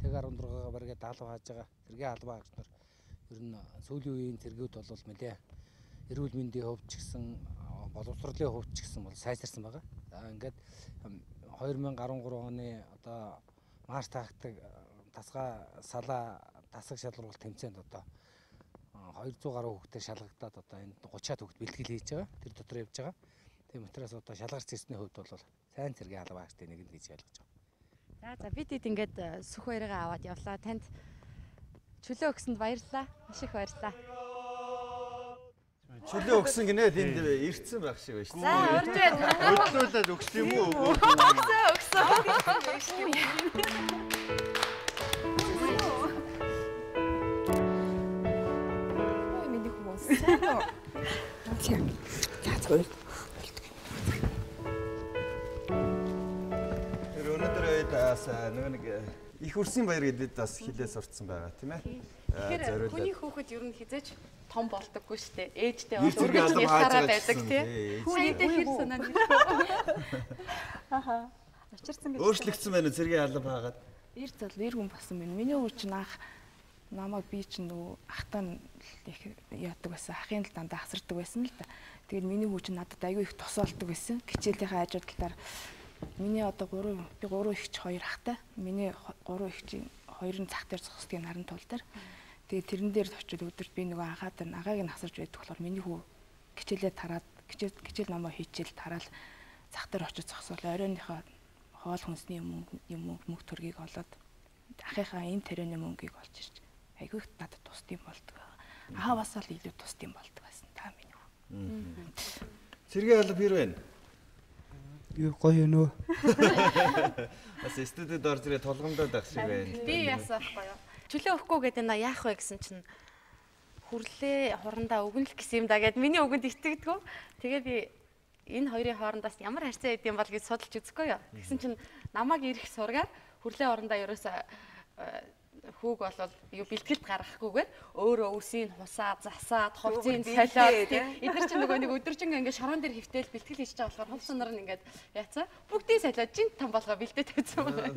Тэг 16-га баргээ даалгав хааж байгаа. Цэргийн албаа гэж нар ер нь сүүлийн үеийн цэргүүд бол нэлээ эрүүл мэндийн хувьд ч гэсэн боловсролын хувьд ч гэсэн бол сайжирсан байгаа. За ингээд 2013 оны одоо марш таагдаг тасга салаа тасаг шалгуулалт тэмцээнд одоо 200 гаруй хүүхдээ шалгагдаад одоо энд 30-аад хүүхд бэлтгэл хийж байгаа. Тэр дотор явж байгаа. Тийм учраас одоо шалгарч ирсний хувьд бол сайн цэргийн албаа гэжтэй нэгэнд хийж ялгаж байгаа. За бид хэд ингээд Сүх баяргаа аваад явлаа. Танд чөлөө өгсөнд баярлалаа. Маш их баярлалаа. Чөлөө өгсөн гинээд энд ирцэн байх шиг байна шүү дээ. За урж байна. Өдлөөлөд өгсөн юм уу? Өгсөн. Ой миний хүмүүс. Тийм. Яцгүй. Өнөөдөр бас нэг их үрсийн баяр гэдэг бас хилээ сурцсан байгаа тийм ээ. Тэгэхээр хүний хүүхэд ер нь хизээч том болдоггүй шүү дээ. Ээжтэй бол үргэлж ялгараа байдаг тийм. Хүүхдээ хэр санаа нэг. Аха. Очирсан гэж. Өөрчлөгдсөн байна уу цэргийн алба хаагаад? Ир зал нэр хүн болсон байна. Миний хүү чинь анх намайг би чинь нөгөө ахтаа их яадаг байсан. Ахын л дандаа асардаг байсан л да. Тэгээд миний хүү чинь надад аягүй их тосоолдог байсан. Хичээлийнхаа хажууд талаар миний одоо 3 ихч 2 ахтай. Миний 3 ихчийн 2 нь цах дээр зогсдгийг наран тул дээр. Тэгээд тэрэн дээр очиод өдөрт би нөгөө агаад агааг нь асарж байдаг болохоор миний хүү хичээлээ тараад хичээл номоо хийчихэл тараал цах дээр очиж зогсвол оройныхоо хоол хүнсний юм мөнгө төргийг олоод ахыхаа энэ тэрэний мөнгийг олж ирж айгүй их надад тусдсан болдог. Ааваас л илүү тусдсан болдог байсан та миний хүү. Цэргийн алба хэр байна? Юу гоё нөө. Бас студид орж ирээ толгомдоод байх шиг байна. Би яасан байхгүй юу? Чөлөө өгөхгүй гэдэг нь яах вэ гэсэн чинь хүрлээ хурандаа өгнөлөх гэсэн юм да гэд миний өгөнд итгэдэггүй. Тэгээ би энэ хоёрын хоорондоос ямар харьцаа байд юм бол гэж судалж үзэхгүй юу. Тэгсэн чинь намайг ирэх сургаар хүрлээ хурандаа ерөөсөө хүүг болол юу бэлтгэлд гаргахгүйгээр өөрөө үсийг хусаа засаад хувцсыг солиод эдгээр чинь нөгөө нэг өдөржин ингээд шороон дээр хөвтөл бэлтгэл хийж байгаа болохоор хувцс нар нь ингээд яацаа бүгдийг солиод жинт том болгоо бэлдээд тавьсан байна.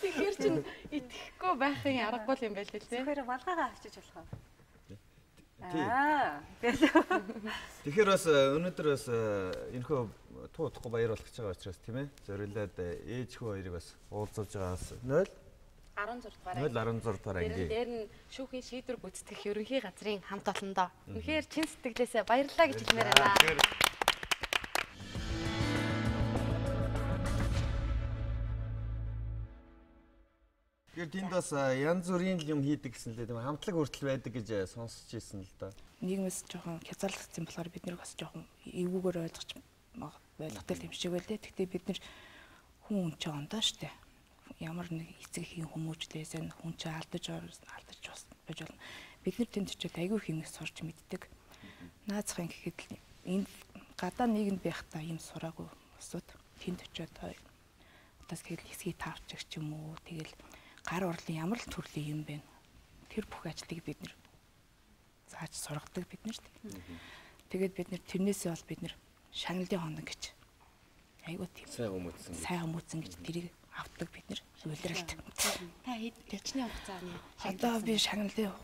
Тэгэхээр чинь итгэхгүй байхын аргагүй юм байл л дээ. Тэгэхээр балгаагаа авчиж болох уу? Тэгэхээр бас өнөөдөр бас энэхүү туудахгүй баяр болох гэж байгаа учраас тийм ээ. Зориулаад ээж хүү хоёрыг бас уулзуулж байгаас 16 дугаар анги. Дээр нь шүүхийн шийдвэр гүйцэтгэх ерөнхий газрын хамт олондоо. Үнэхээр чин сэтгэлээсээ баярлалаа гэж хэлмээр байна. Тэгэхээр тэнд бас янз бүрийн юм хийдэг гэсэн лээ. Хамтлаг хүртэл байдаг гэж сонсч ирсэн л да. нийгмээс жоохон хязгаарлагдсан болохоор бид нэр бас жоохон эвгүйгээр ойлгохтой юм шиг байлээ. Гэхдээ бид нэр хүн ч ондоо штэ. Ямар нэг эцэг эхийн хүмүүжлээс энэ хүн ч алдаж байж болно. Бид нар тэнд ч айгүй хэмнэх сурч мэддэг. Наацхан гэхэд энэ гадаа нийгэмд байхдаа юм сураагүй усуд тэнд ч одоо тэгэхээр хэсгийг таавчих ч юм уу. Тэгэл гар урлын ямар л төрлийн юм бэ? Тэр бүх ажлыг бид нэр зааж сургадаг бид нарт. Тэгээд бид нэр тэрнээсээ бол бид нэр шагналын хоног гэж айгуу тийм сайн хүмүүцэн гэж тэрийг авдаг бид нэр үйлрэлт. Та хэд хугацааны одоо би шагналын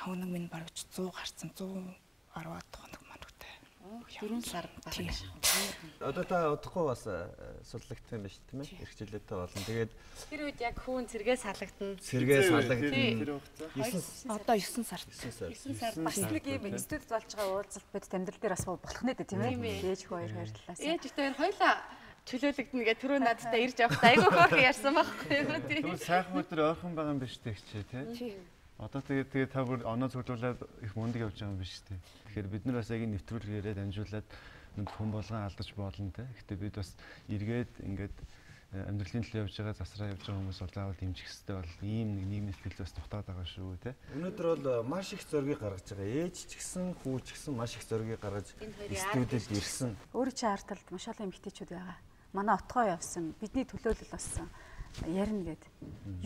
хоног минь бараг 100 гарсан 110-аад хоног манагтай. 4 сар байна. Одоо та удахгүй бас судлагдсан байж тийм ээ. Ирэх жилээтэй болно. Тэгээд тэр үед яг хүүн цэргээ салгадана. Одоо 9 сар. 9 сар бас нэг юм институт болж байгаа уулзалт бид тэмдэглэл дээр бас болох нэ тийм ээ. Ээж хоёр талаас. Ээж хоёр хоёлаа чөлөөлөгдөн гэж түрүү надтай ирж явахдаа айгүй хөөрхөн ярьсан байхгүй юу тийм. Тэгвэл сайхан өдөр ойрхон байгаа юм биш тэгчээ тийм. Одоо тэгээд та бүр оноо цуглуулад их мундаг явж байгаа юм биш үү? Тэгэхээр бид нар бас яг энэ нэвтрүүлгээрээ дамжуулаад хүн болгон алдаж болно те. Гэхдээ бид бас эргээд ингээд амьдралын төлөө явж байгаа засраа явж байгаа хүмүүс бол заавал дэмжих хэрэгтэй бол ийм нэг нийгмийн сэтгэл зүйс тогтоод байгаа шүү те. Өнөөдөр бол маш их зөргийг гаргаж байгаа. Ээж ч гэсэн хүү ч гэсэн маш их зөргийг гаргаж студид ирсэн. Өөрөө чи ард талд маш олон эмэгтэйчүүд байгаа. Манай отгоо явсан, бидний төлөөлөл болсон. Ярина гэд.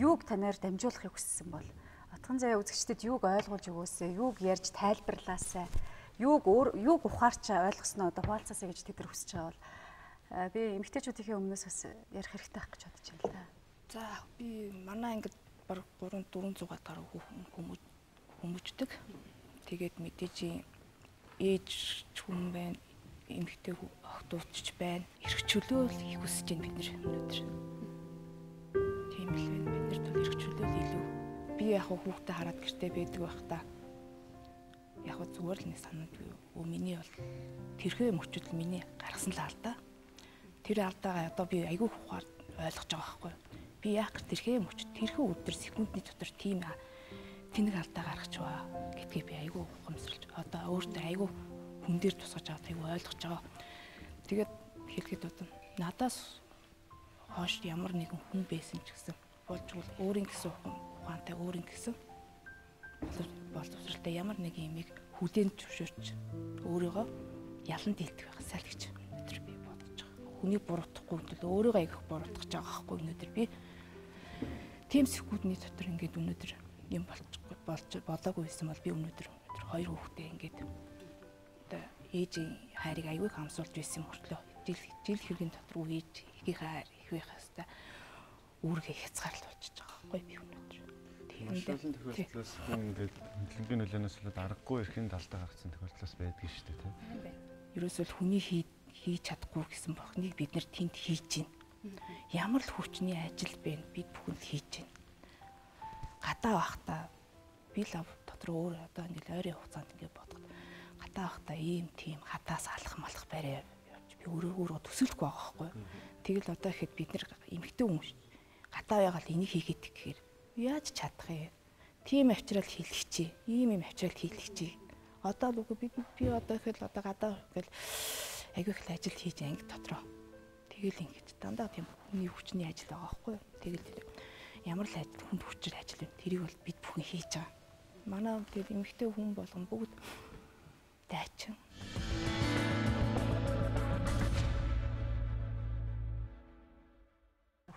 Юуг танаар дамжуулахыг хүссэн бол Атган заяа үзэгчдэд юуг ойлгуулж өгөөсэй, юуг ярьж тайлбарлаасай, юуг ухаарч ойлгосноо одоо хуваалцаасай гэж тэд нар хүсэж байгаа бол би эмэгтэйчүүдийн өмнөөс бас ярих хэрэгтэй байх гэж бодож байна л да. За би манай ангид бараг 300-400 гаруй хүмүүждэг. Тэгээд мэдээж ээж хүн байна, эмэгтэй охтуудч байна. Эрхчлөөл хийх хүсэж байна бид нар өнөөдөр. Тийм л байна. Бид нарт эрхчлөөл илүү. Би яг хүүхдээ хараад гэртээ байдаг байх та. Яг зүгээр л нэг санаад миний бол тэрхээ мөчөд миний гаргасан л алдаа. Тэр алдаагаа одоо би айгүй ухаар ойлгож байгаа байхгүй. Би яг тэрхээ мөчөд тэрхээ өдөр секундны дотор тийм тэнэг алдаа гаргаж байгаа гэдгийг би айгүй ухамсарлж одоо өөртөө айгүй хүн дээр тусгаж аваад айгүй ойлгож байгаа. Тэгээд хэлэхэд одоо надаас хойш ямар нэгэн хүн байсан ч гэсэн болжгүй өөрийн гэсэн ухаантай өөрийн гэсэн боловсралтай ямар нэг юмыг хүлээн зөвшөөрч өөрийгөө ялан дийлдэг байгаасаа л гэж өнөөдөр би бодож байгаа. Хүнийг буруутгахгүй бол өөрийгөө айгах буруутгах гэж байгаа байхгүй өнөөдөр би тийм секундны дотор ингээд өнөөдөр юм болоогүй байсан бол би өнөөдөр хоёр хүүхдээ ингээд одоо ээжийн хайрыг аягүй хамсуулж байсан мөртлөө жил хэргийн дотор ээж ихийнхээ их байх хэвээр үүргээ хязгаарлалт болчихж байгаа байхгүй би өнөөдөр. Машин тохиолдлоос хүн ингээд хөндлөнгийн нөлөөнөөс болоод аргагүй эрхийн талдаа гарсан тохиолдлоос байдаг шүү дээ тийм. Ерөөсөө хүний хийж чадахгүй гэсэн бохныг бид нэр тэнд хийж байна. Ямар л хүчний ажил бэ бид бүхэнд хийж байна. Гадаа байхдаа би л дотор өөр одоо ингээд ойрын хугацаанд ингээд бодоход гадаа байхдаа ийм тийм хатаас алах малах барай явж би өөрөө төсөөлөхгүй байгаа байхгүй. Тэгэл одоо ихэд бид нэр эмэгтэй хүмүүс гадаа байгаад энийг хийгээд гэхээр яаж чадах юм? Тийм авчрал хийлгчээ. Ийм юм авчрал хийлгчээ. Одоо л үгүй би одоо ихэд одоо гадаа гэл айгүй их ажил хийж анги дотроо. Тэгэл ингэж дандаа тийм хүний хүчний ажил байгаа байхгүй. Тэгэл ямар л ажил хүнд хүчээр ажил вэ? Тэрийг бол бид бүхэн хийж байгаа. Манай тэгэл эмэгтэй хүн болгон бүгд дайчин.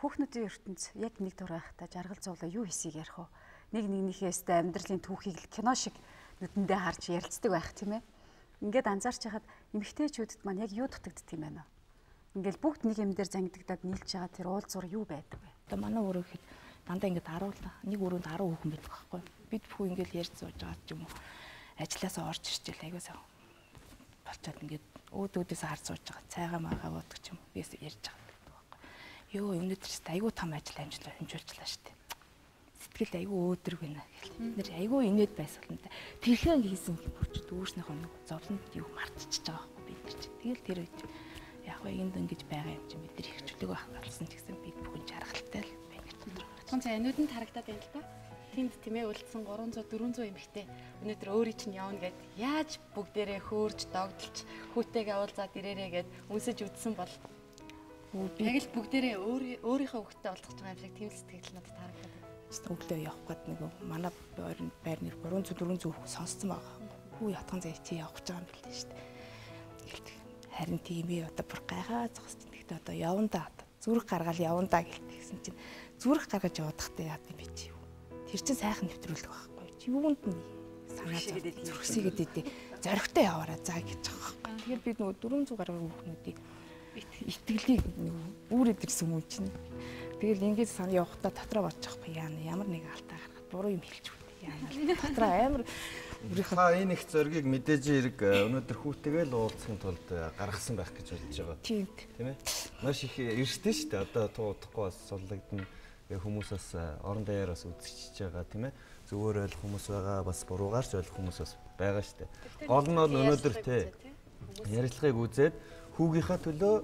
Хүүхнүүдийн ертөнц яг нэг дур байхдаа жаргал зовлоо юу хийсийг ярих вэ? Нэгнийхээсээ амьдралын түүхийг л кино шиг нүдэндээ харж ярилцдаг байх тийм ээ. Ингээд анзаарч хахад эмэгтэйчүүдэд маань яг юу дутагддаг юм байна вэ? Ингээл бүгд нэг юм дээр зангидагдаад нийлж байгаа тэр уулзуур юу байдаг вэ? Одоо манай өөрөө хэд дандаа ингээд 10 нэг өрөөнд 10 хүүхэн байдаг байхгүй. Бид бүхэн ингээд ярьж сууж байгаа ч юм уу. Ажлаасаа орж ирчихэл айгуу сайн болчиход ингээд өөдөөдөөс харж сууж байгаа. Цайгаа магаа буудаг ч юм уу. Бис ярьж байгаа. Йоо өнөөдөр ч айгүй том ажил хэмжүүлжлаа шүү дээ. Сэтгэл айгүй өөдрөг байна гэл. Бид нэр айгүй инээд байсан л та. Тэрхэн хийсэн хэмжиж дүүрснийхөө нэг зовлонд юу мартчихж байгаа байхгүй бид нар чинь. Тэгэл тэр үед яг энд ингэж байгаа юм чинь бид нар их чөлөөг алсан ч гэсэн бид бүхэн жаргалтай л байна гэж бодлоо. Хүн цаанууд нь харагдаад байна л та. Тэнд тийм ээ үлдсэн 300 400 эмэгтэй өнөөдөр өөрийн чинь явна гэд яаж бүгдээрээ хөөрж догдолж хүүтэйгээ уулзаад ирээрээ гэд үнсэж үдсэн бол яг л бүгдээрээ өөрийнхөө хүүхдэд уулзах байгаа юм шиг тийм сэтгэл надад харагдаад байна. Өглөө явах гээд нэг манай байрны 300 400 хүүхд сонсцсон байгаа. Хүү ятган зэ чи явах гэж байгаа юм билээ шүү дээ. Харин тийм ээ одоо бүр гайхаа зогсож тэгтээ одоо явна да. Зүрх гаргаал явна да гэсэн чинь зүрх гаргаж явахдаа яа гэв би чи. Тэр чинь сайхан нэвтрүүлэг байхгүй. Чи юунд нь санаа зүрхсийгээд идэв. Зоригтой яваараа заа гэж байгаа байхгүй. Тэгэхээр бид нөгөө 400 гаруй хүүхнүүдийг итгэлийг үүрээд ирсэн юм чинь. Тэгэл ингэж санаа явахдаа дотроо бодож байхгүй яана ямар нэг алдаа гаргаад буруу юм хэлж үгүй яана. Дотроо амар өөрийнхөө энэ их зоргийг мэдээж хэрэг өнөөдөр хүүтэйгээ л уулзахын тулд гаргасан байх гэж бодож байгаа. Тийм ээ. Маш их эрсдэн шүү дээ. Одоо туудахгүй бас суллагдана. Хүмүүсээс орон даяараас үзчихэж байгаа тийм ээ. Зөвөр ойлгох хүмүүс байгаа, бас буруугаарч ойлгох хүмүүс бас байгаа шүү дээ. Гол нь бол өнөөдөр тий ярилцлагыг үзээд хүүгийнхаа төлөө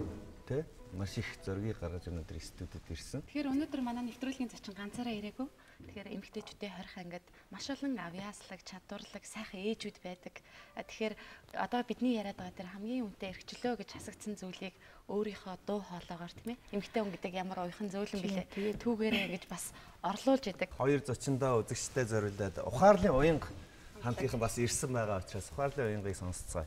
тий маш их зөргийг гаргаж өнөөдөр студиуд ирсэн. Тэгэхээр өнөөдөр манай нэвтрүүлгийн зочин ганцаараа ирээгүй. Тэгэхээр эмэгтэйчүүдийн хорих ангид маш олон авьяаслаг, чадварлаг, сайхан ээжүүд байдаг. Тэгэхээр одоо бидний яриад байгаа тэр хамгийн үнэтэй эрхчлөө гэж хасагдсан зүйлийг өөрийнхөө дуу хоолоогоор тийм ээ эмэгтэй хүн гэдэг ямар уяхан зөөлөн билээ. Түүгээрээ ингэж бас орлуулж идэг. Хоёр зочиндоо үзэгчтэй зориулаад ухаарлын уянга хамтынхан бас ирсэн байгаа учраас ухаарлын уянгыг сонсцгоё.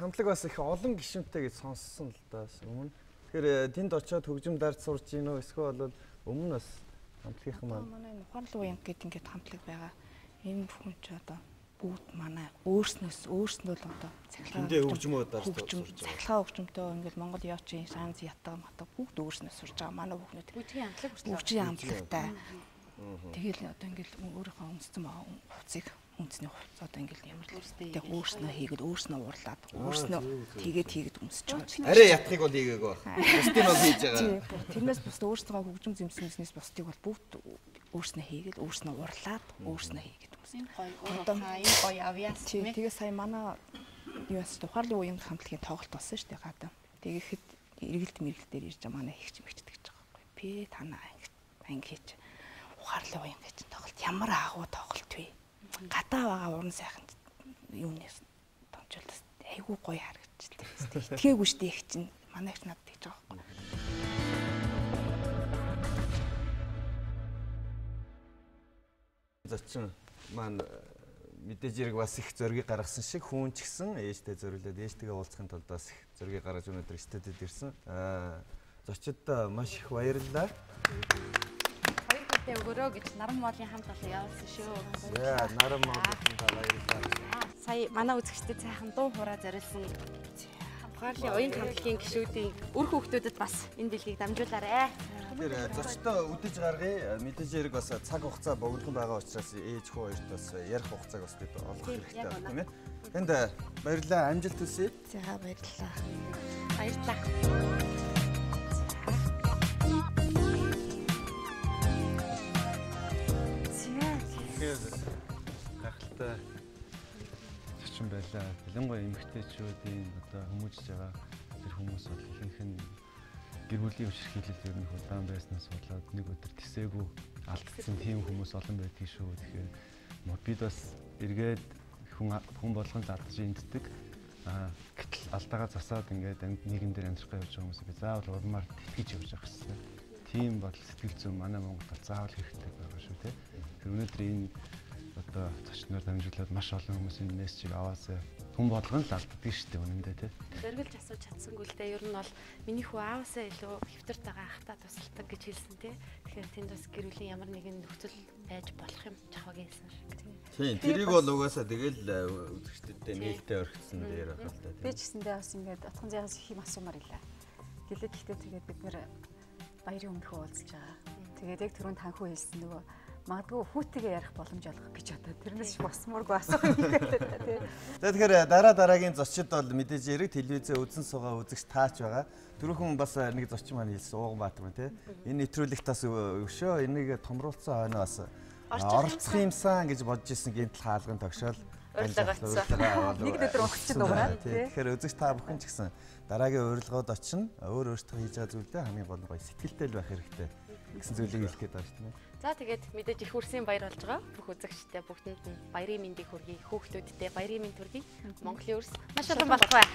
Хамтлаг бас их олон гишүүнтэй гэж сонссон л да өмнө. Тэгэхээр тэнд очиод хөгжим дарж сурж гин үү эсвэл бол өмнө бас хамтлагийнхан маань манай ухаарлын уянга гэдэг ингээд хамтлаг байгаа. Энэ бүхэн ч одоо бүгд манай өөрснөө л одоо цахилгаан хөгжмөө дарж цахилгаан хөгжмөдөө ингээд Монгол яочийн шанс ятга мата бүгд өөрснөө сурж байгаа манай бүхнүүд. Хөгжим хамтлагтай. Тэгэл одоо ингээд өөрийнхөө өмссөн хувцсыг үнцний хувцас одоо ингээл ямар л тэг өөрснөө хийгээд өөрснөө уурлаад өөрснөө тэгээд өмсөж байгаа. Арай ятхыг бол хийгээгүй байна. Бусдын бол хийж байгаа. Тэрнээс бус өөрснөө хөгжим зэмснээс бусдыг бол бүгд өөрснөө хийгээд өөрснөө уурлаад өөрснөө хийгээд өмсөж. Одоо энэ гоё авьяас тийм ээ. Тэгээ сая манай юус ухаарлын уянга хамтлагийн тоглолт болсон шүү дээ гадаа. Тэгэхэд эргэлт мэргэлтээр ирж байгаа манай ихч мэгчдэг гэж байгаа байхгүй. Би танаа анги хийж ухаарлын уянга гэж тоглолт ямар агуу тоглолт вэ? Гадаа байгаа уран сайхан юунаас томчулдас айгүй гоё харагдчихлээ. Итгээгүй шүү дээ их чинь манай их надад тэгж байгаа байхгүй. Зочин маань мэдээж хэрэг бас их зөргийг гаргасан шиг хүн ч гэсэн ээжтэй зориулаад ээжтэйгээ уулзахын тулд бас их зөргийг гаргаж өнөөдөр студид ирсэн. Зочдод маш их баярлалаа. Хоёр бүтээ өгөрөө гэж Наран моолын хамт олон явуулсан шүү. Яа, Наран моолын баярлалаа. Сая манай үзэгчдэд сайхан дуу хураа зориулсан Ухаарлын уян хамтлагийн гишүүдийн үр хүүхдүүдэд бас энэ дэлхийг дамжуулаарай. Тэгэхээр зочдоо үдэж гаргая. Мэдээж хэрэг бас цаг хугацаа богинохан байгаа учраас ээж хүү хоёрт бас ярих хугацааг бас бид олох хэрэгтэй байна тийм ээ. Тэнд баярлалаа. Амжилт хүсье. За баярлалаа. Баярлалаа. Гахалтай зочин байлаа. Ялангуяа эмэгтэйчүүдийн одоо хүмүүжж байгаа тэр хүмүүс бол ихэнх нь гэр бүлийн өвчрхийлэл ер нь удаан байснаас болоод нэг өдөр тисээгүй алдсан тийм хүмүүс олон байдаг шүү. Тэгэхээр бид бас эргээд хүн болгон задж энддэг. Гэтэл алдаагаа засаад ингээд нийгэм дээр амьдрах гэж явж байгаа хүмүүсийг заавал урмаар тэтгэж явж явах хэрэгтэй. Тийм бодол сэтгэл зүйн манай Монголд заавал хэрэгтэй байгаа шүү те. Тэр өнөөдөр энэ одоо зочноор дамжуулаад маш олон хүмүүсийн мессежийг аваасаа хүн болгон л алддаг шүү дээ үнэндээ тий. Зориглож асууж чадсангүй л дээ ер нь бол миний хүү аавсаа илүү хэвтэрт байгаа ахтаа тусалдаг гэж хэлсэн тий. Тэгэхээр тэнд бас гэр бүлийн ямар нэгэн нөхцөл байж болох юм жахаг хэлсэн шиг тий. Тийм тэрийг бол угаасаа тэгэл үзэгчдэдээ нээлттэй орхисон дээр байна л да. Би ч гэсэндээ бас ингээд отхон зягаас их юм асуумаар илаа. Гэлээ гэхдээ тэгээд бид нэр баярын өмнөхөө уулзж байгаа. Тэгээд яг түрүүн танхүү хэлсэн нөгөө магадгүй хүүтэйгээ ярих боломж олгох гэж одоо тэрнээс босмооргүй асуух юм гэдэг тий. Тэгэхээр дараагийн зочид бол мэдээж хэрэг телевизээ үзэн суугаа үзэгч таач байгаа. Түрүүхэн бас нэг зочин маань хэлсэн Ууганбаатар маань тий. Энэ нэвтрүүлэгт бас өшөө энийг томруулсан хойно бас оролцох юмсан гэж бодож исэн гинтл хаалган тогшоол. Нэг өдөр өгч дуурай тий. Тэгэхээр үзэгч та бүхэн ч гэсэн дараагийн урилгад очино. Өөртөө хийж байгаа зүйлдээ хамгийн гол нь гоё сэтгэлтэй л байх хэрэгтэй гэсэн зүйлийг хэлэх гээд байна тийм ээ. За тэгээд мэдээж их хүрсэн баяр болж байгаа. Бүх үзэгчтэй бүгдэнд нь баярын мэндийг хүргэе. Хүүхдүүдтэй баярын мэнд хүргэе. Монголын өрс маш олон болох бай.